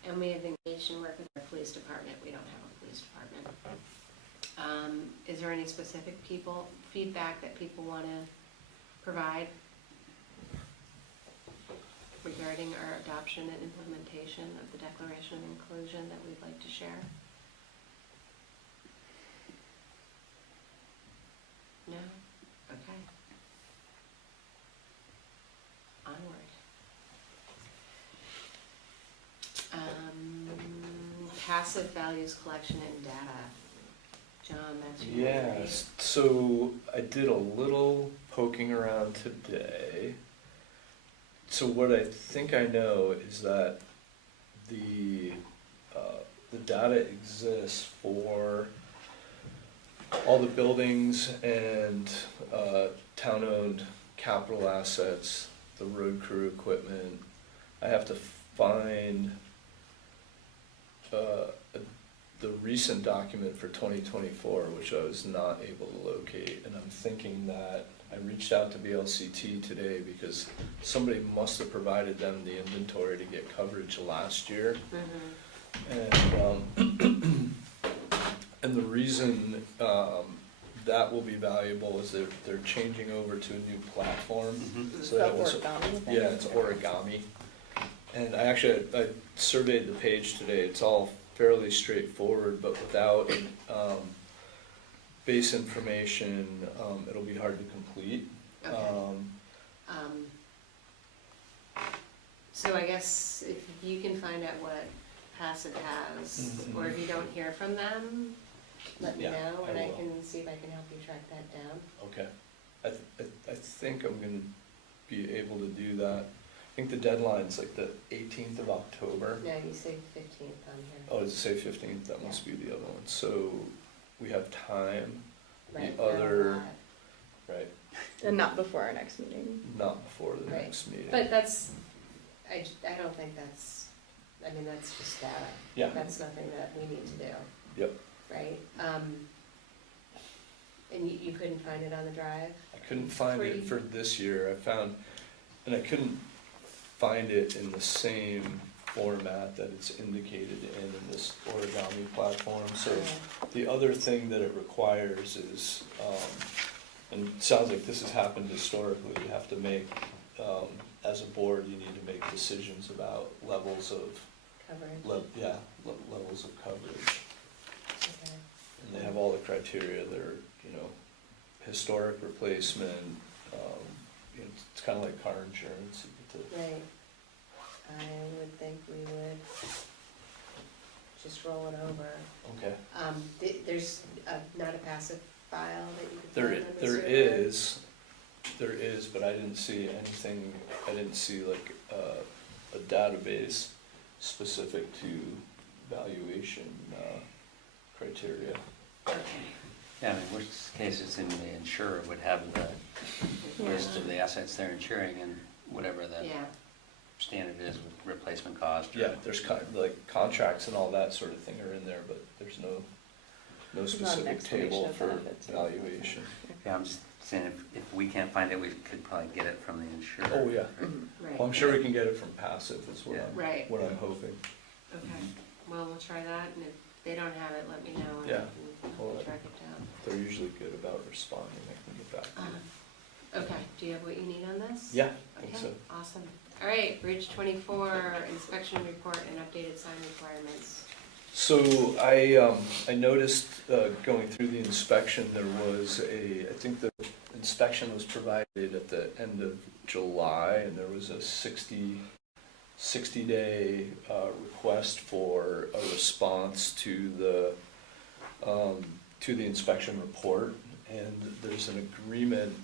And we have engaged in work with our police department. We don't have a police department. Is there any specific feedback that people want to provide regarding our adoption and implementation of the Declaration of Inclusion that we'd like to share? No? Okay. Onward. Passive values collection and data. John, that's your area. Yes, so I did a little poking around today. So what I think I know is that the data exists for all the buildings and town-owned capital assets, the road crew equipment. I have to find the recent document for 2024, which I was not able to locate, and I'm thinking that I reached out to BLCT today because somebody must have provided them the inventory to get coverage last year. Mhm. And the reason that will be valuable is they're changing over to a new platform. Is So that that was, origami thing? yeah, it's origami. And I surveyed the page today, it's all fairly straightforward, but without base information, it'll be hard to complete. Okay. So I guess if you can find out what Passive has, Mhm. or if you don't hear from them, let me Yeah, know, I and I will. can see if I can help you track that down. Okay. I think I'm gonna be able to do that. I think the deadline's like the 18th of October. No, you say 15th on here. Oh, does it say 15th? That must be the other one. So we have time, Right, the we're other- alive. right? And not before our next meeting. Not before the Right. next meeting. But that's, I don't think that's, I mean, that's just data. Yeah. That's nothing that we need to do. Yep. Right? And you couldn't find it on the drive? I couldn't find it for this year. I found, and I couldn't find it in the same format that it's indicated in this origami platform. So the other thing that it requires is, and it sounds like this has happened historically, you have to make, as a board, you need to make decisions about levels of, Coverage. levels of coverage. Okay. And they have all the criteria, they're, historic replacement, it's kind of like car insurance. You get to- Right. I would think we would just roll it over. Okay. There's not a passive file that you could There, find on the there server? is, but I didn't see anything, I didn't see like a database specific to valuation criteria. Yeah, I mean, worst case is in the insurer would have the list of the assets they're insuring and whatever the Yeah, standard is with replacement cost. or- Yeah, there's like contracts and all that sort of thing are in there, but there's no There's not an specific explanation table of for benefits. valuation. Yeah, I'm just saying, if we can't find it, we could probably get it from the insurer. Oh, yeah. right. Well, I'm sure we can get it from passive is what Yeah. Right. what I'm hoping. Okay, well, we'll try that, and if they don't have it, let me know, and I Yeah. can Well, track it down. They're usually good about responding, I can get back to you. Okay, do you have what you need on this? Yeah, I think Okay, so. awesome. All right, Bridge 24, inspection report and updated sign requirements. So I noticed going through the inspection, there was I think the inspection was provided at the end of July, and there was a 60-day request for a response to the inspection report, and there's an agreement,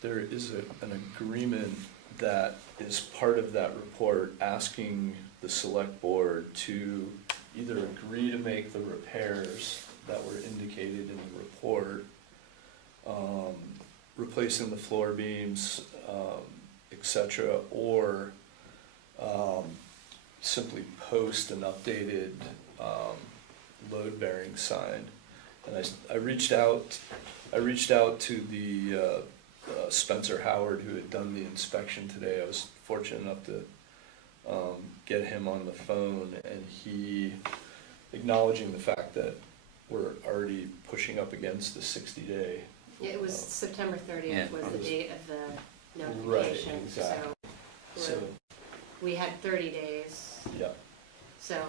there is an agreement that is part of that report asking the select board to either agree to make the repairs that were indicated in the report, replacing the floor beams, etc., or simply post an updated load-bearing sign. And I reached out to the Spencer Howard, who had done the inspection today. I was fortunate enough to get him on the phone, and he, acknowledging the fact that we're already pushing up against the 60-day. Yeah, it was September 30th Yeah. was the date of the Right, notification, exactly. so So, we had 30 days, yeah. so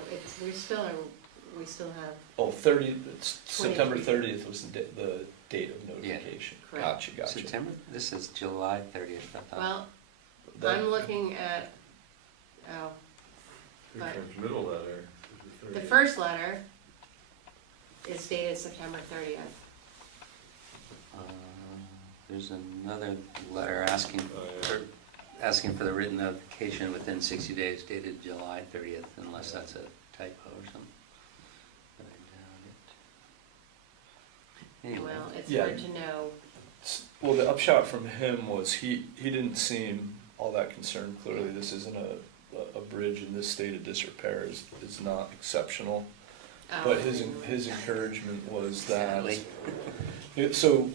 we still have, Oh, September 30th was the date of notification. Correct. Gotcha. September, this is July 30th, I thought. well, That- I'm looking at, Here But- comes middle letter. is the 30th. first letter is dated September 30th. There's another letter asking Oh, yeah. for the written notification within 60 days dated July 30th, unless that's a typo or something. But I doubt it. Anyway, Well, it's Yeah. hard to know. Well, the upshot from him was he didn't seem all that concerned. Clearly, this isn't a bridge in this state of disrepair is not exceptional. But his encouragement was that, sadly, so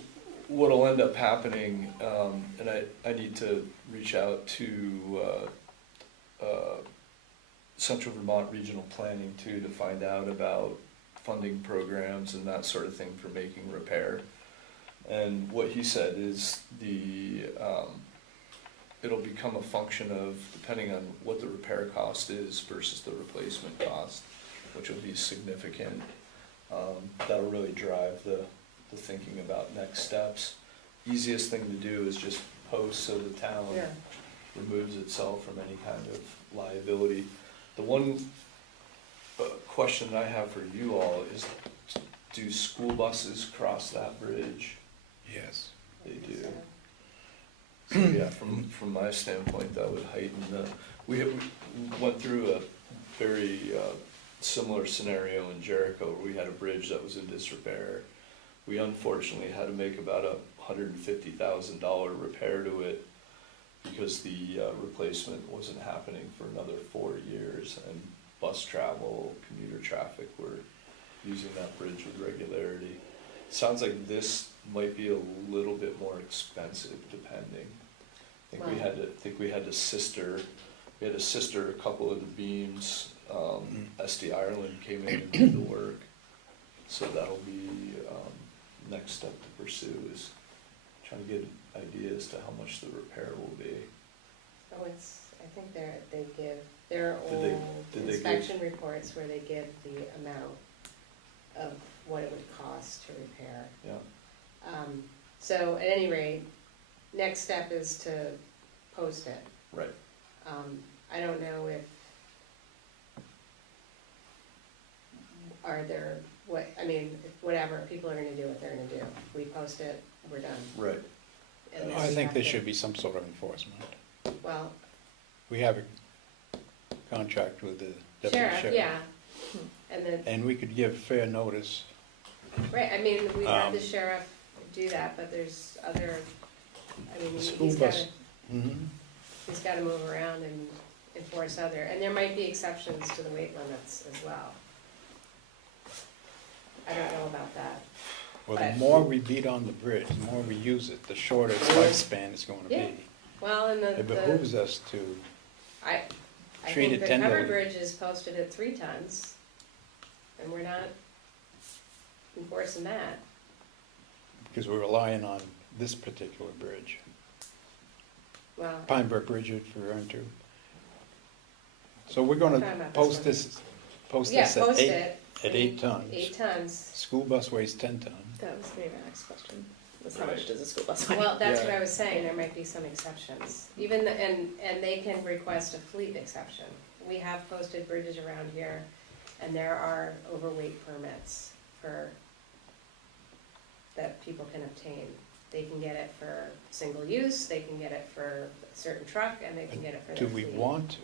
what'll end up happening, and I need to reach out to Central Vermont Regional Planning too, to find out about funding programs and that sort of thing for making repair. And what he said is it'll become a function of, depending on what the repair cost is versus the replacement cost, which will be significant. That'll really drive the thinking about next steps. Easiest thing to do is just post so the town removes itself from any kind of liability. The one question I have for you all is, do school buses cross that bridge? Yes. They do. So yeah, from my standpoint, that would heighten we went through a very similar scenario in Jericho, where we had a bridge that was in disrepair. We unfortunately had to make about $150,000 repair to it, because the replacement wasn't happening for another 4 years, and bus travel, commuter traffic were using that bridge with regularity. Sounds like this might be a little bit more expensive, depending. I think we had to sister We had a sister, a couple of the beams, SD Ireland came in and did the work. So that'll be, next step to pursue is trying to get ideas to how much the repair will be. Oh, I think they give, their Did they- old did they give- inspection reports where they give the amount of what it would cost to repair. Yeah, So at any rate, next step is to post it. right. I don't know if, are there, whatever, people are gonna do what they're gonna do. We post it, we're done. Right. And then I we think have there to- should be some sort of enforcement. Well, We have a contract with the deputy sheriff, sheriff. yeah, and then, And we could give fair notice. right, I mean, we had the Um, sheriff do that, but there's other, I mean, The school he's bus. gotta, Mhm. he's gotta move around and enforce other, and there might be exceptions to the weight limits as well. I don't know about that. Well, But- the more we beat on the bridge, the more we use it, the shorter its lifespan is gonna Yeah. be. Well, and It behooves us to, I treat think it the tenderly. covered bridge is posted at 3 tons, and we're not enforcing that. because we're relying on this particular bridge. Well, Pine Brook Bridge, if we're going to. So we're Talking gonna about post this this, post yeah, this at post eight, it. at 8 tons. 8 tons. School bus weighs 10 tons. That was gonna be my next question, was how Right. much does a school bus weigh? Well, that's what Yeah. I was saying, there might be some exceptions. Even, and they can request a fleet exception. We have posted bridges around here, and there are overweight permits that people can obtain. They can get it for single use, they can get it for a certain truck, and they can get it for Do their we fleet. want to?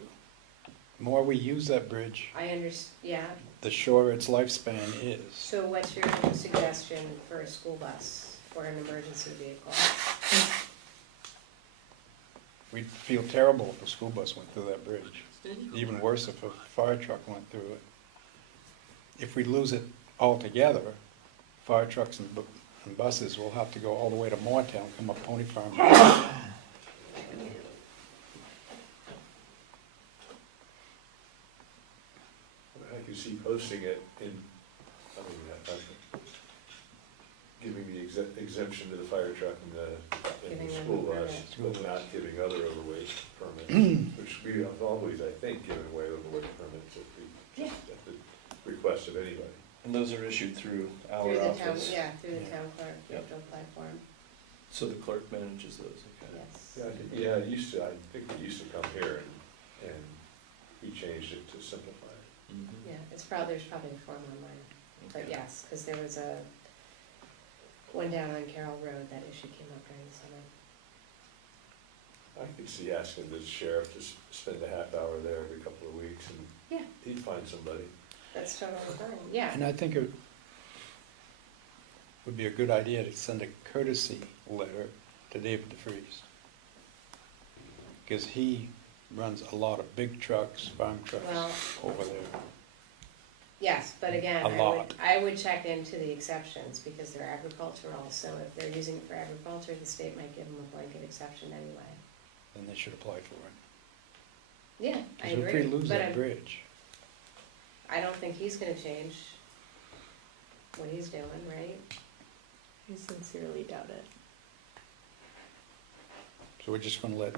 The more we use that bridge, Yeah, the shorter its lifespan is. so what's your suggestion for a school bus or an emergency vehicle? We'd feel terrible if a school bus went through that bridge. Even worse if a fire truck went through it. If we lose it altogether, fire trucks and buses will have to go all the way to Moretown, come up Pony Farm. I can see posting it in, giving the exemption to the fire truck and the Giving them school a bus, permit. but not giving other overweight permits, which we have always, I think, given away overweight permits Yeah. at the request of anybody. And those are issued through our Through the town, office. yeah, through the town clerk, you have Yep. to apply for 'em. So the clerk manages those, okay. Yes. Yeah, it used to, I think it used to come here and we changed it to simplify it. Mhm. Yeah, there's probably a form online, but Okay. yes, because there was one down on Carroll Road, that issue came up during the summer. I could see asking the sheriff to spend a half hour there every couple of weeks and Yeah. he'd find somebody. That's totally fine, yeah. And I think it would be a good idea to send a courtesy letter to David DeFreeze. Because he runs a lot of big trucks, farm trucks Well, over there. yes, but again, A lot. I would check into the exceptions, because they're agricultural, so if they're using it for agriculture, the state might give them a blanket exception anyway. Then they should apply for it. Yeah, I Because agree. if we lose but that bridge, I don't think he's gonna change what he's doing, right? I sincerely doubt it. so we're just gonna let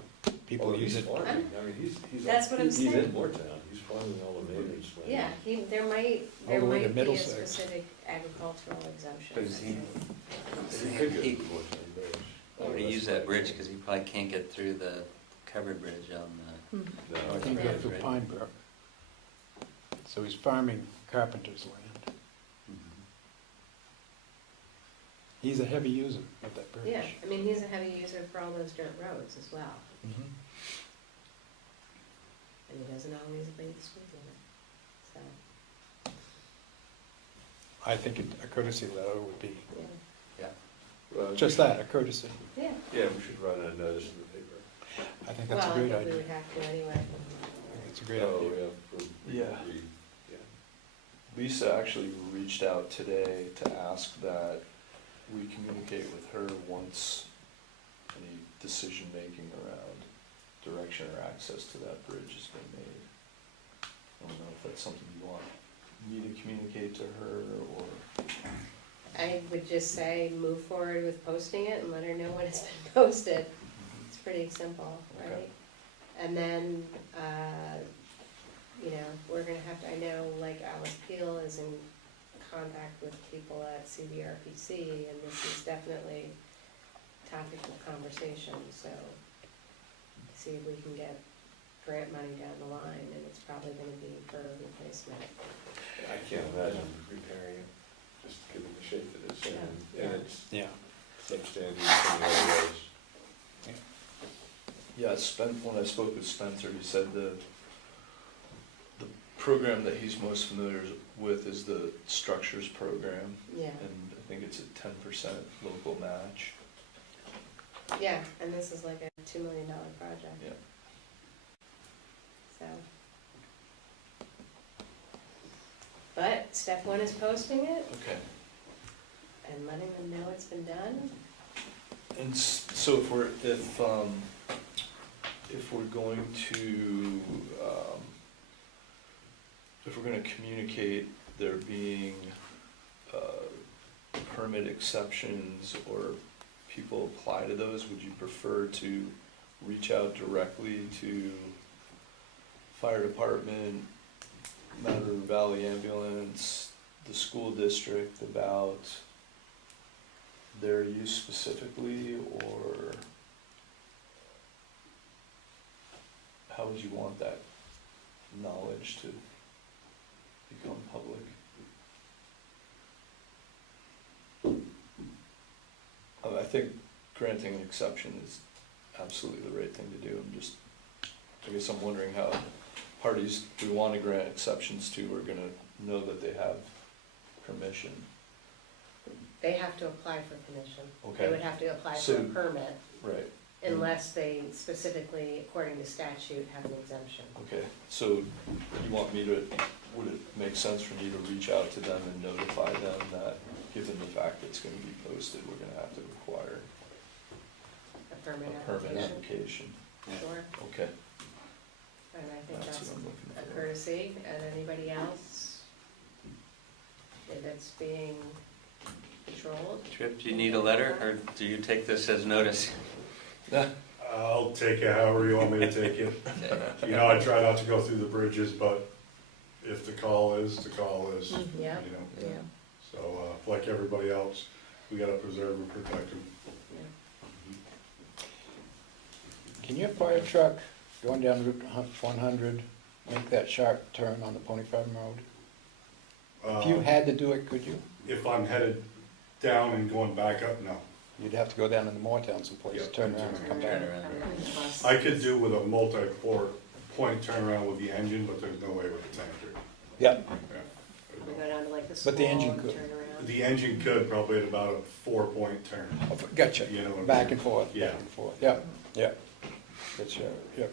people Well, use he's it. farming, I mean, he's. That's what I'm He's saying. in Moortown, he's farming all the neighbors' land. Yeah, there All might the way to be a Middlesex. specific agricultural exemption. But is he- He could go to Moortown Bridge. Or to use that bridge, because he probably can't get through the covered bridge on No, I think Yeah. go through Pine Brook. So he's farming carpenter's land. He's a heavy user of that bridge. Yeah, I mean, he's a heavy user for all those dirt roads as well, Mhm. and he doesn't always obey the speed limit, so, I think a courtesy letter would be, yeah. Well, just that, a courtesy. Yeah, Yeah, we should run a notice in the paper. I think that's a well, I great think we idea. would have to anyway. I think it's a great Oh, idea. yeah, for- Yeah. yeah. Lisa actually reached out today to ask that we communicate with her once any decision-making around direction or access to that bridge has been made. I don't know if that's something you want me to communicate to her, or, I would just say move forward with posting it and let her know when it's been posted. It's pretty simple, Okay. right? And then, you know, we're gonna have to, I know like Alice Peel is in contact with people at CBRPC, and this is definitely topic of conversation, so see if we can get grant money down the line, and it's probably gonna be for replacement. I can't imagine repairing it, just given the shape that it's in, Yeah. and it's Yeah. substandard in some areas. yeah, when I spoke with Spencer, he said the program that he's most familiar with is the structures program, Yeah, and I think it's a 10% local match. yeah, and this is like a $2 million project. Yeah. So. But step one is posting it Okay. and letting them know it's been done. And so if we're going to, if we're gonna communicate there being, permit exceptions or people apply to those, would you prefer to reach out directly to fire department, Mount Valley Ambulance, the school district about their use specifically, or how would you want that knowledge to become public? I think granting an exception is absolutely the right thing to do. I guess I'm wondering how parties we want to grant exceptions to are gonna know that they have permission. They have to apply for permission. Okay. They would have to apply for a So- permit Right. unless they specifically, according to statute, have an exemption. Okay, so you want me to, would it make sense for me to reach out to them and notify them that, given the fact that it's gonna be posted, we're gonna have to require A permit a permit application. application? Sure, Okay, and I think that's that's what I'm looking a for. courtesy, and anybody else, if it's being controlled. Trip, do you need a letter, or do you take this as notice? I'll take it however you want me to take it. You know, I try not to go through the bridges, but if the call is, the call is, you know. Yeah, yeah, So, like everybody else, we gotta preserve and protect them. yeah. Can your fire truck going down Route 100 make that sharp turn on the Pony Farm Road? If you had to do it, could you? If I'm headed down and going back up, no. You'd have to go down into Moortown someplace, Yeah, turn around and come back. Turn around. I could do with a multi-port point turnaround with the engine, but there's no way with the tanker. Yeah, We go down to like the school But the engine and could. turn around. The engine could probably at about a 4-point turn. oh, gotcha. You know what I'm Back saying? and forth, Yeah. back and forth, yeah, yeah. Gotcha, yeah.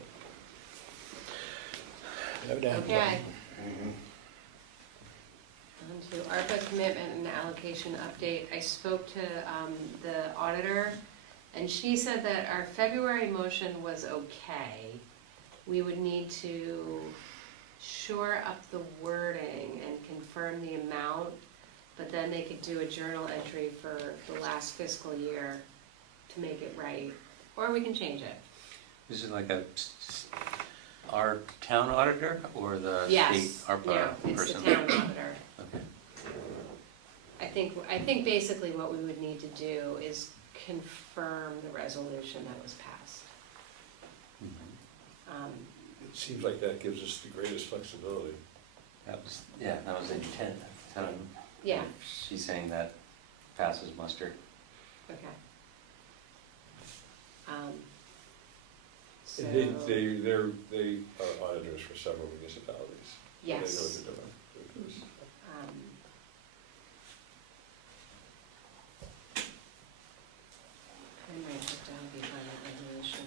Evidently. Okay, Mhm. on to ARPA commitment and allocation update. I spoke to the auditor, and she said that our February motion was okay. We would need to shore up the wording and confirm the amount, but then they could do a journal entry for the last fiscal year to make it right, or we can change it. This is like our town auditor or the state Yes, ARPA no, it's the person? town auditor. Okay. I think basically what we would need to do is confirm the resolution that was passed. Mhm. It seems like that gives us the greatest flexibility. That was the intent at the time. Yeah, She's saying that passes muster. okay. So, And they are auditors for several municipalities. They know what yes. they're doing. I might have to help you find that resolution.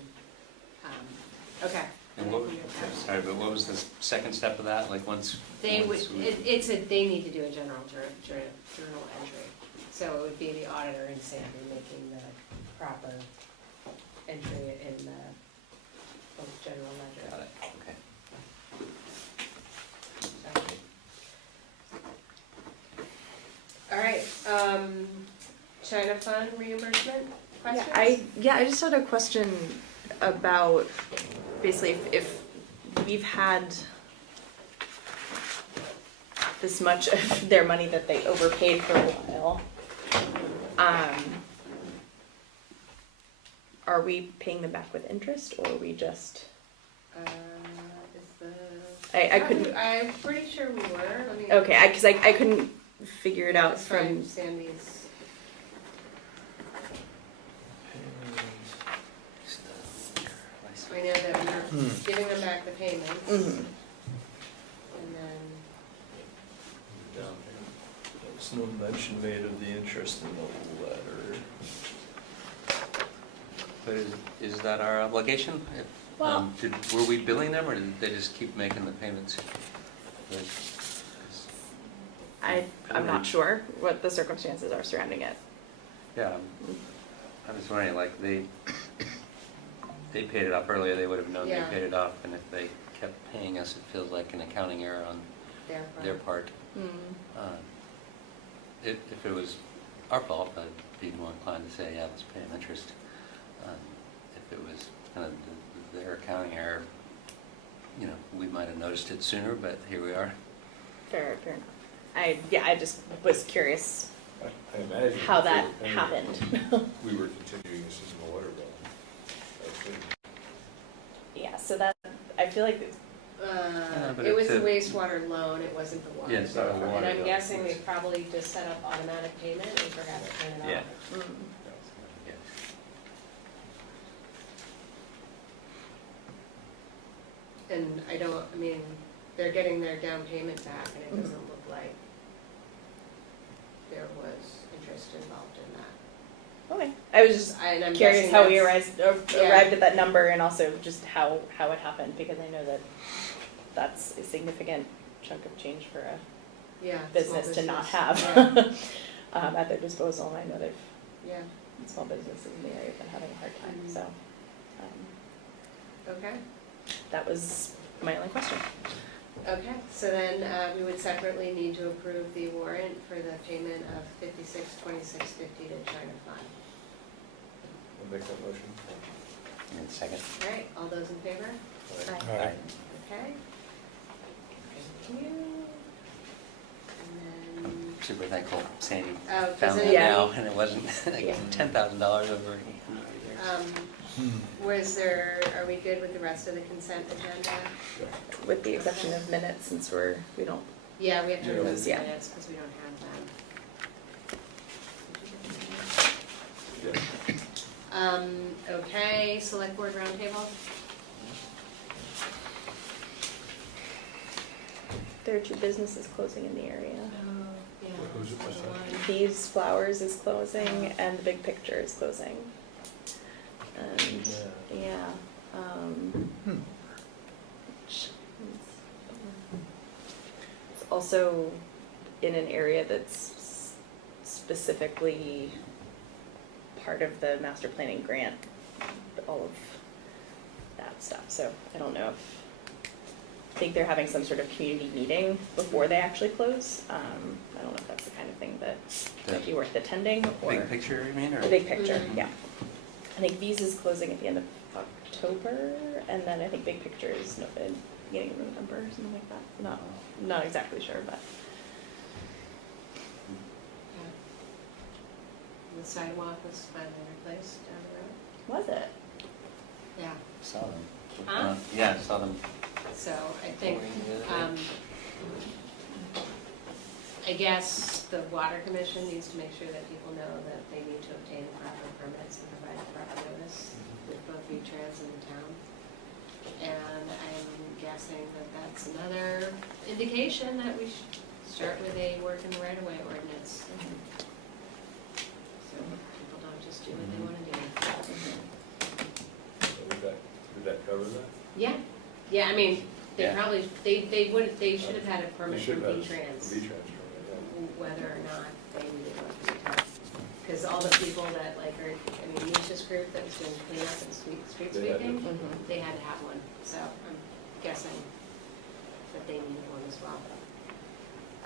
Okay. And sorry, but what was the second step of that, like once? They would, once we- they need to do a journal entry. So it would be the auditor and Sandy making the proper entry in the general ledger. Got it, okay. All right, China fund reimbursement questions? I just had a question about basically if we've had this much of their money that they overpaid for a while, are we paying them back with interest, or are we just? I couldn't. I'm pretty sure we were. Let me. Okay, because I couldn't figure it out Let's find from. Sandy's. I know that we're giving them back the payments, Mhm. and then, There's no mention made of the interest in the letter. But is that our obligation? Well- Were we billing them, or did they just keep making the payments? I'm not sure what the circumstances are surrounding it. Yeah, I'm just wondering, like, they paid it off earlier, they would have known they Yeah. paid it off, and if they kept paying us, it feels like an accounting error on their part. Mm. If it was our fault, I'd be more inclined to say, yeah, let's pay them interest. If it was kind of their accounting error, you know, we might have noticed it sooner, but here we are. Fair enough. I just was curious I imagine. how if they that were paying, happened. We were continuing this in the water bill. I think. Yeah, so that, I feel like, but it was it's the a- wastewater loan, it wasn't the water. Yeah, it's not a bill. water And I'm bill. guessing they probably just set up automatic payment and forgot to turn it Yeah. off. mm, Yeah. And I mean, they're getting their down payment back, and it doesn't look like there was interest involved in that. okay. I was just And I'm curious guessing how we that's- arrived at that number, and also just how it happened, because I know that that's a significant chunk of change for a Yeah. small business to not have business. at their disposal. And I know they've, Yeah, small businesses in the area have been having a hard time, Mhm. so okay. that was my only question. Okay, so then we would separately need to approve the warrant for the payment of $56,2650 to China Fund. I'll make that motion. And second. All right, all those in favor? Aye. All right. Okay. Thank you. And then, Super thankful Sandy oh, does found it anybody, now, and it wasn't like Yeah. $10,000 over. are we good with the rest of the consent agenda? With the exception of minutes, since we don't, Yeah, we have to Yeah. remove the Yeah. minutes because we don't have them. Yeah. Okay, select board roundtable? there are 2 businesses closing in the area. Oh, yeah. Who's it, what's that? These Flowers is closing, and the Big Picture is closing. And, yeah, which it's also in an area that's specifically part of the master planning grant, all of that stuff. So I don't know if, I think they're having some sort of community meeting before they actually close. I don't know if that's the kind of thing that might be worth attending, or. Big picture, you mean, or? The Big Picture, Mhm. yeah. I think V's is closing at the end of October, and then I think Big Picture is beginning of November, or something like that. Not exactly sure, but. The sidewalk was finally replaced down the road? Was it? Yeah. Saw them. Huh? Yeah, saw them. So I think, the other day. I guess the water commission needs to make sure that people know that they need to obtain proper permits and provide proper notice with both V-Trans and the town. And I'm guessing that that's another indication that we should start with a work in the right-of-way ordinance. So people don't just do what they want to do. Would that cover that? Yeah, I mean, they Yeah. probably, they should have had a permit We should from have V-Trans. V-Trans permit, Whether or not they needed one from the town. because all the people that like are, I mean, Nisha's group that was doing cleanup and street They had sweeping, Mhm. they had to have one, so I'm guessing that they needed one as well.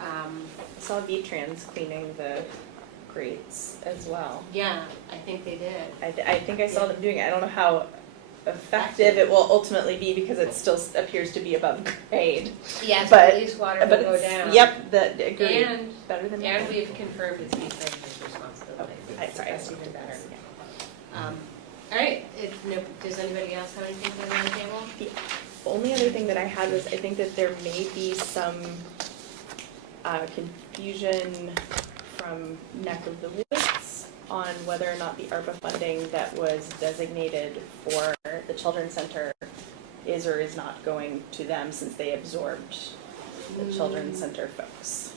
I saw V-Trans cleaning the grates as well. Yeah, I think they did. I think I saw them doing it. I don't know how effective it will ultimately be because it still appears to be above grade. Yes, But- at least water will But go it's, down. yep, agreed. And, Better than and nothing. we've confirmed it's Beatrice's responsibility. Sorry, That's even better. All right, does anybody else have anything for the round table? The only other thing that I had was I think that there may be some confusion from Neck of the Woods on whether or not the ARPA funding that was designated for the Children's Center is or is not going to them since they absorbed the Children's Center folks.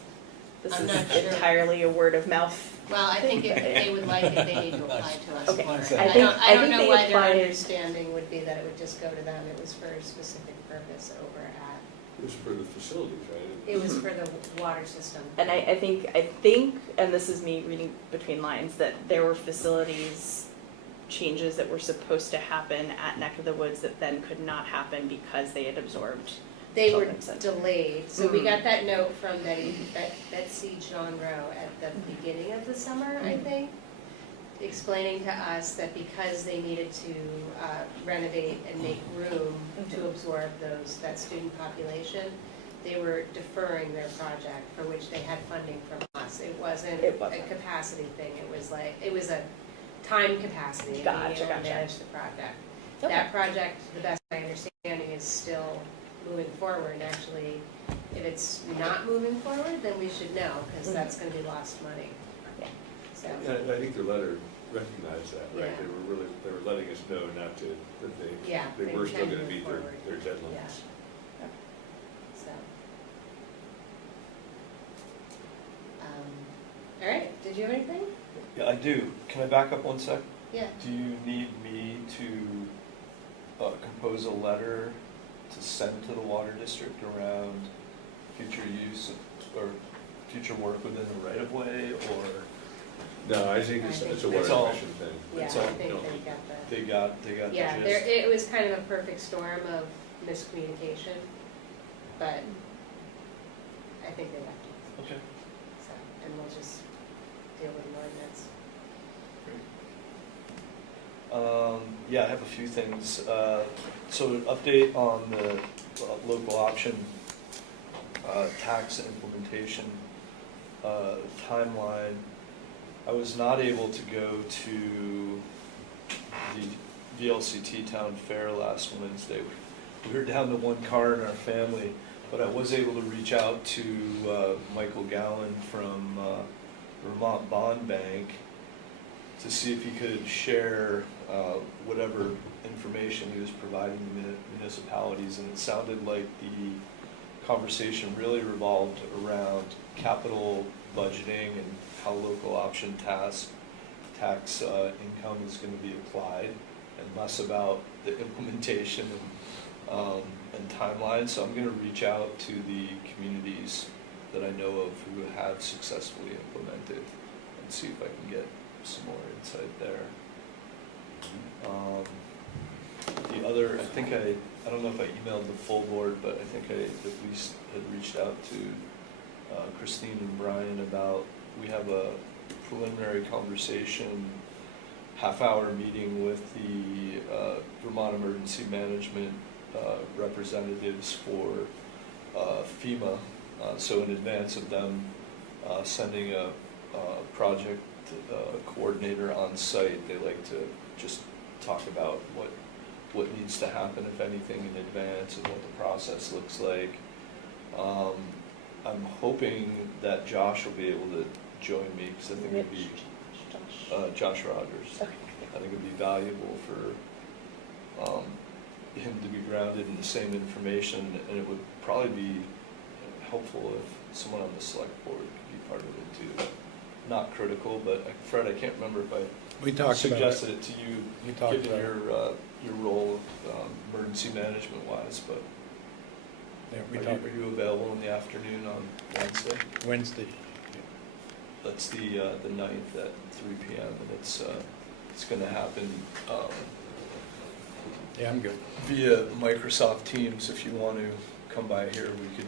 This I'm is not sure. entirely a word of mouth. Well, I think if they would like it, they need to apply to us Okay. for it. I I think- don't, I I don't think know they why their applied- understanding would be that it would just go to them. It was for a specific purpose over at, It was for the facilities, right? it was for the water system. And I think, and this is me reading between lines, that there were facilities changes that were supposed to happen at Neck of the Woods that then could not happen because they had absorbed. They were Children's Center. delayed, so we got that note from Betsy John Rowe at the beginning of the summer, I think, explaining to us that because they needed to renovate and make room to absorb that student population, they were deferring their project for which they had funding from us. It wasn't It wasn't. a capacity thing, it was a time capacity, and being able to Gotcha. manage the project. Okay. That project, the best of my understanding, is still moving forward. Actually, if it's not moving forward, then we should know, because that's gonna be lost money. Yeah. So, Yeah, I think the letter recognized that, right? Yeah. They were letting us know not to, that yeah. they were still can gonna move meet forward. their deadlines. Yeah. So. All right, did you have anything? Yeah, I do. Can I back up one sec? Yeah. Do you need me to compose a letter to send to the water district around future use or future work within the right of way, or No, I think it's a It's water all- commission thing. Yeah, I It's all- think no. they got the. they got Yeah, the there, gist? it was kind of a perfect storm of miscommunication, but I think they got it, Okay. so, and we'll just deal with the ordinance. Yeah, I have a few things. So an update on the local option tax implementation timeline. I was not able to go to the VLCT Town Fair last Wednesday. We were down to one car in our family, but I was able to reach out to Michael Gowan from Vermont Bond Bank to see if he could share whatever information he was providing the municipalities, and it sounded like the conversation really revolved around capital budgeting and how local option tax income is going to be applied, and less about the implementation and timeline. So I'm going to reach out to the communities that I know of who have successfully implemented and see if I can get some more insight there. The other, I don't know if I emailed the full board, but I think I at least had reached out to Christine and Brian about, we have a preliminary conversation, half-hour meeting with the Vermont Emergency Management representatives for FEMA. So in advance of them sending a project coordinator on site, they like to just talk about what needs to happen, if anything, in advance, and what the process looks like. I'm hoping that Josh will be able to join me, because I think it'd be Josh Rogers. Okay. I think it'd be valuable for him to be grounded in the same information, and it would probably be helpful if someone on the select board could be part of it too. Not critical, but Fred, I can't remember if I We talked about suggested it. it to you, We talked given about it. your role emergency management wise, but Yeah, we are talked you available in the afternoon on Wednesday? Wednesday. That's the 9th at 3 p.m. and it's gonna happen Yeah, I'm good. via Microsoft Teams. If you want to come by here, we could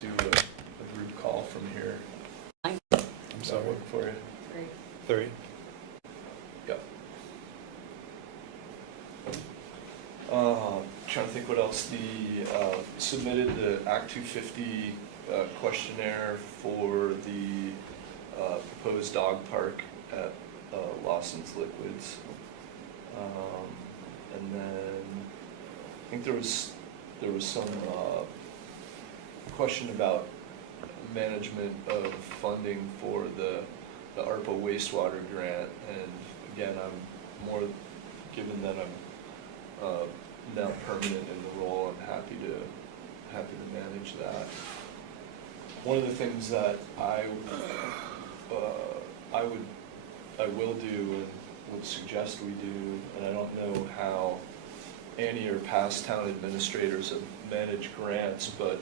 do a group call from here. I'm Does that sorry. work for you? Great. 30. Yep. Trying to think what else. Submitted the Act 250 questionnaire for the proposed dog park at Lawson's Liquids. And then I think there was some question about management of funding for the ARPA wastewater grant. And again, I'm more, given that I'm now permanent in the role, I'm happy to manage that. One of the things that I will do and would suggest we do, and I don't know how Annie or past town administrators have managed grants, but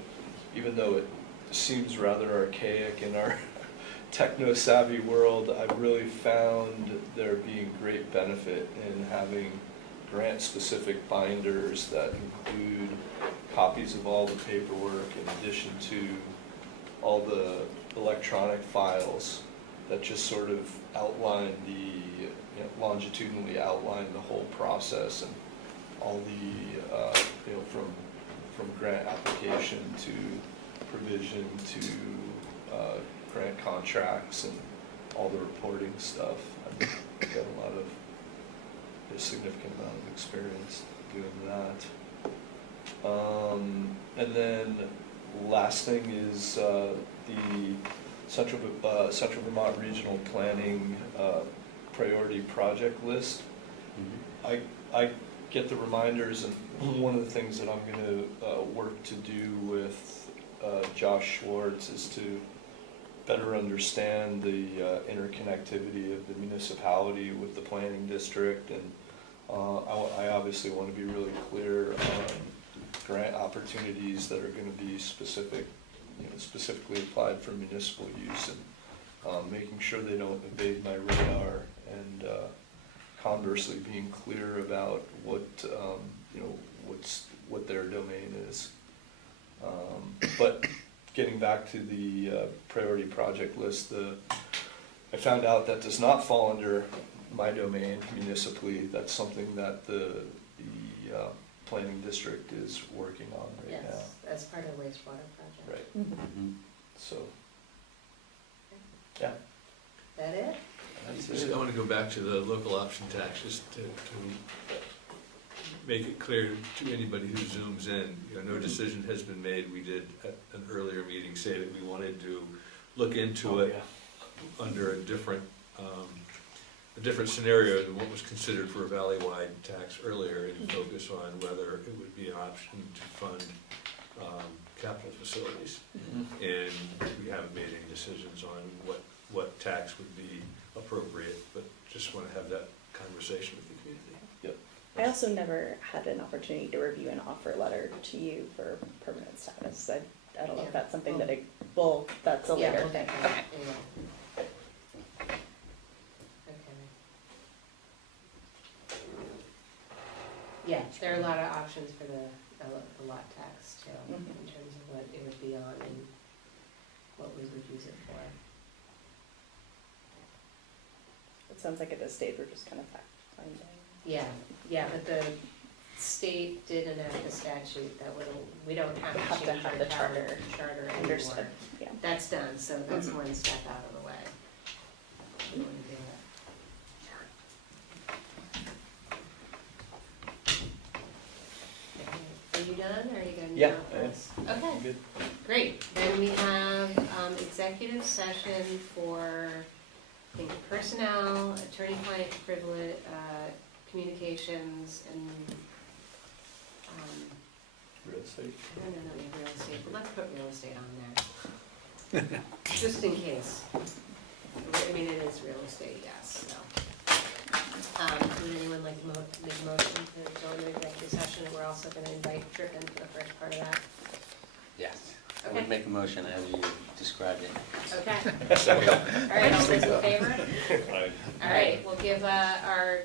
even though it seems rather archaic in our techno-savvy world, I've really found there being great benefit in having grant-specific binders that include copies of all the paperwork in addition to all the electronic files that just sort of outline longitudinally outline the whole process and all the, from grant application to provision to grant contracts and all the reporting stuff. I've got a significant amount of experience doing that. And then last thing is the Central Vermont Regional Planning priority project list. I get the reminders, and one of the things that I'm going to work to do with Josh Schwartz is to better understand the interconnectivity of the municipality with the planning district, and I obviously want to be really clear on grant opportunities that are going to be specifically applied for municipal use, and making sure they don't evade my radar, and conversely being clear about what their domain is. But getting back to the priority project list, I found out that does not fall under my domain municipally. That's something that the planning district is working on right now. Yes, as part of the wastewater project. Right. Mhm. So, yeah, That it? that's Just, it. I want to go back to the local option tax, just to make it clear to anybody who zooms in, no decision has been made. We did at an earlier meeting say that we wanted to look into it under a different scenario than what was considered for a valley-wide tax earlier, and focus on whether it would be an option to fund capital facilities. And we haven't made any decisions on what tax would be appropriate, but just want to have that conversation with the community. I also never had an opportunity to review an offer letter to you for permanent status. I don't know if that's something that that's a later we'll thing. get that. Okay. Yeah. Okay. Yeah, there are a lot of options for the lot tax too, Mhm. in terms of what it would be on and what we would use it for. It sounds like at this stage we're just kind of fact finding. Yeah, but the state did enact a statute that we don't have We have to to change have our the charter. charter Understood. anymore. Yeah. That's done, so that's Mhm. one step out of the way. We want to do it. Okay. Are you done, or are you going to? Yeah, Okay. Good. Great, then we have executive session for, I think, personnel, attorney-client privilege, communications, and, Real estate. I don't know, maybe real estate, but let's put real estate on there. Just in case. I mean, it is real estate, yes, so. Would anyone like to make a motion to go into executive session, and we're also gonna invite Tripp into the first part of that? Yes. I would Okay. make a motion as you described it. Okay. All right, all those in favor? I- All right, we'll give our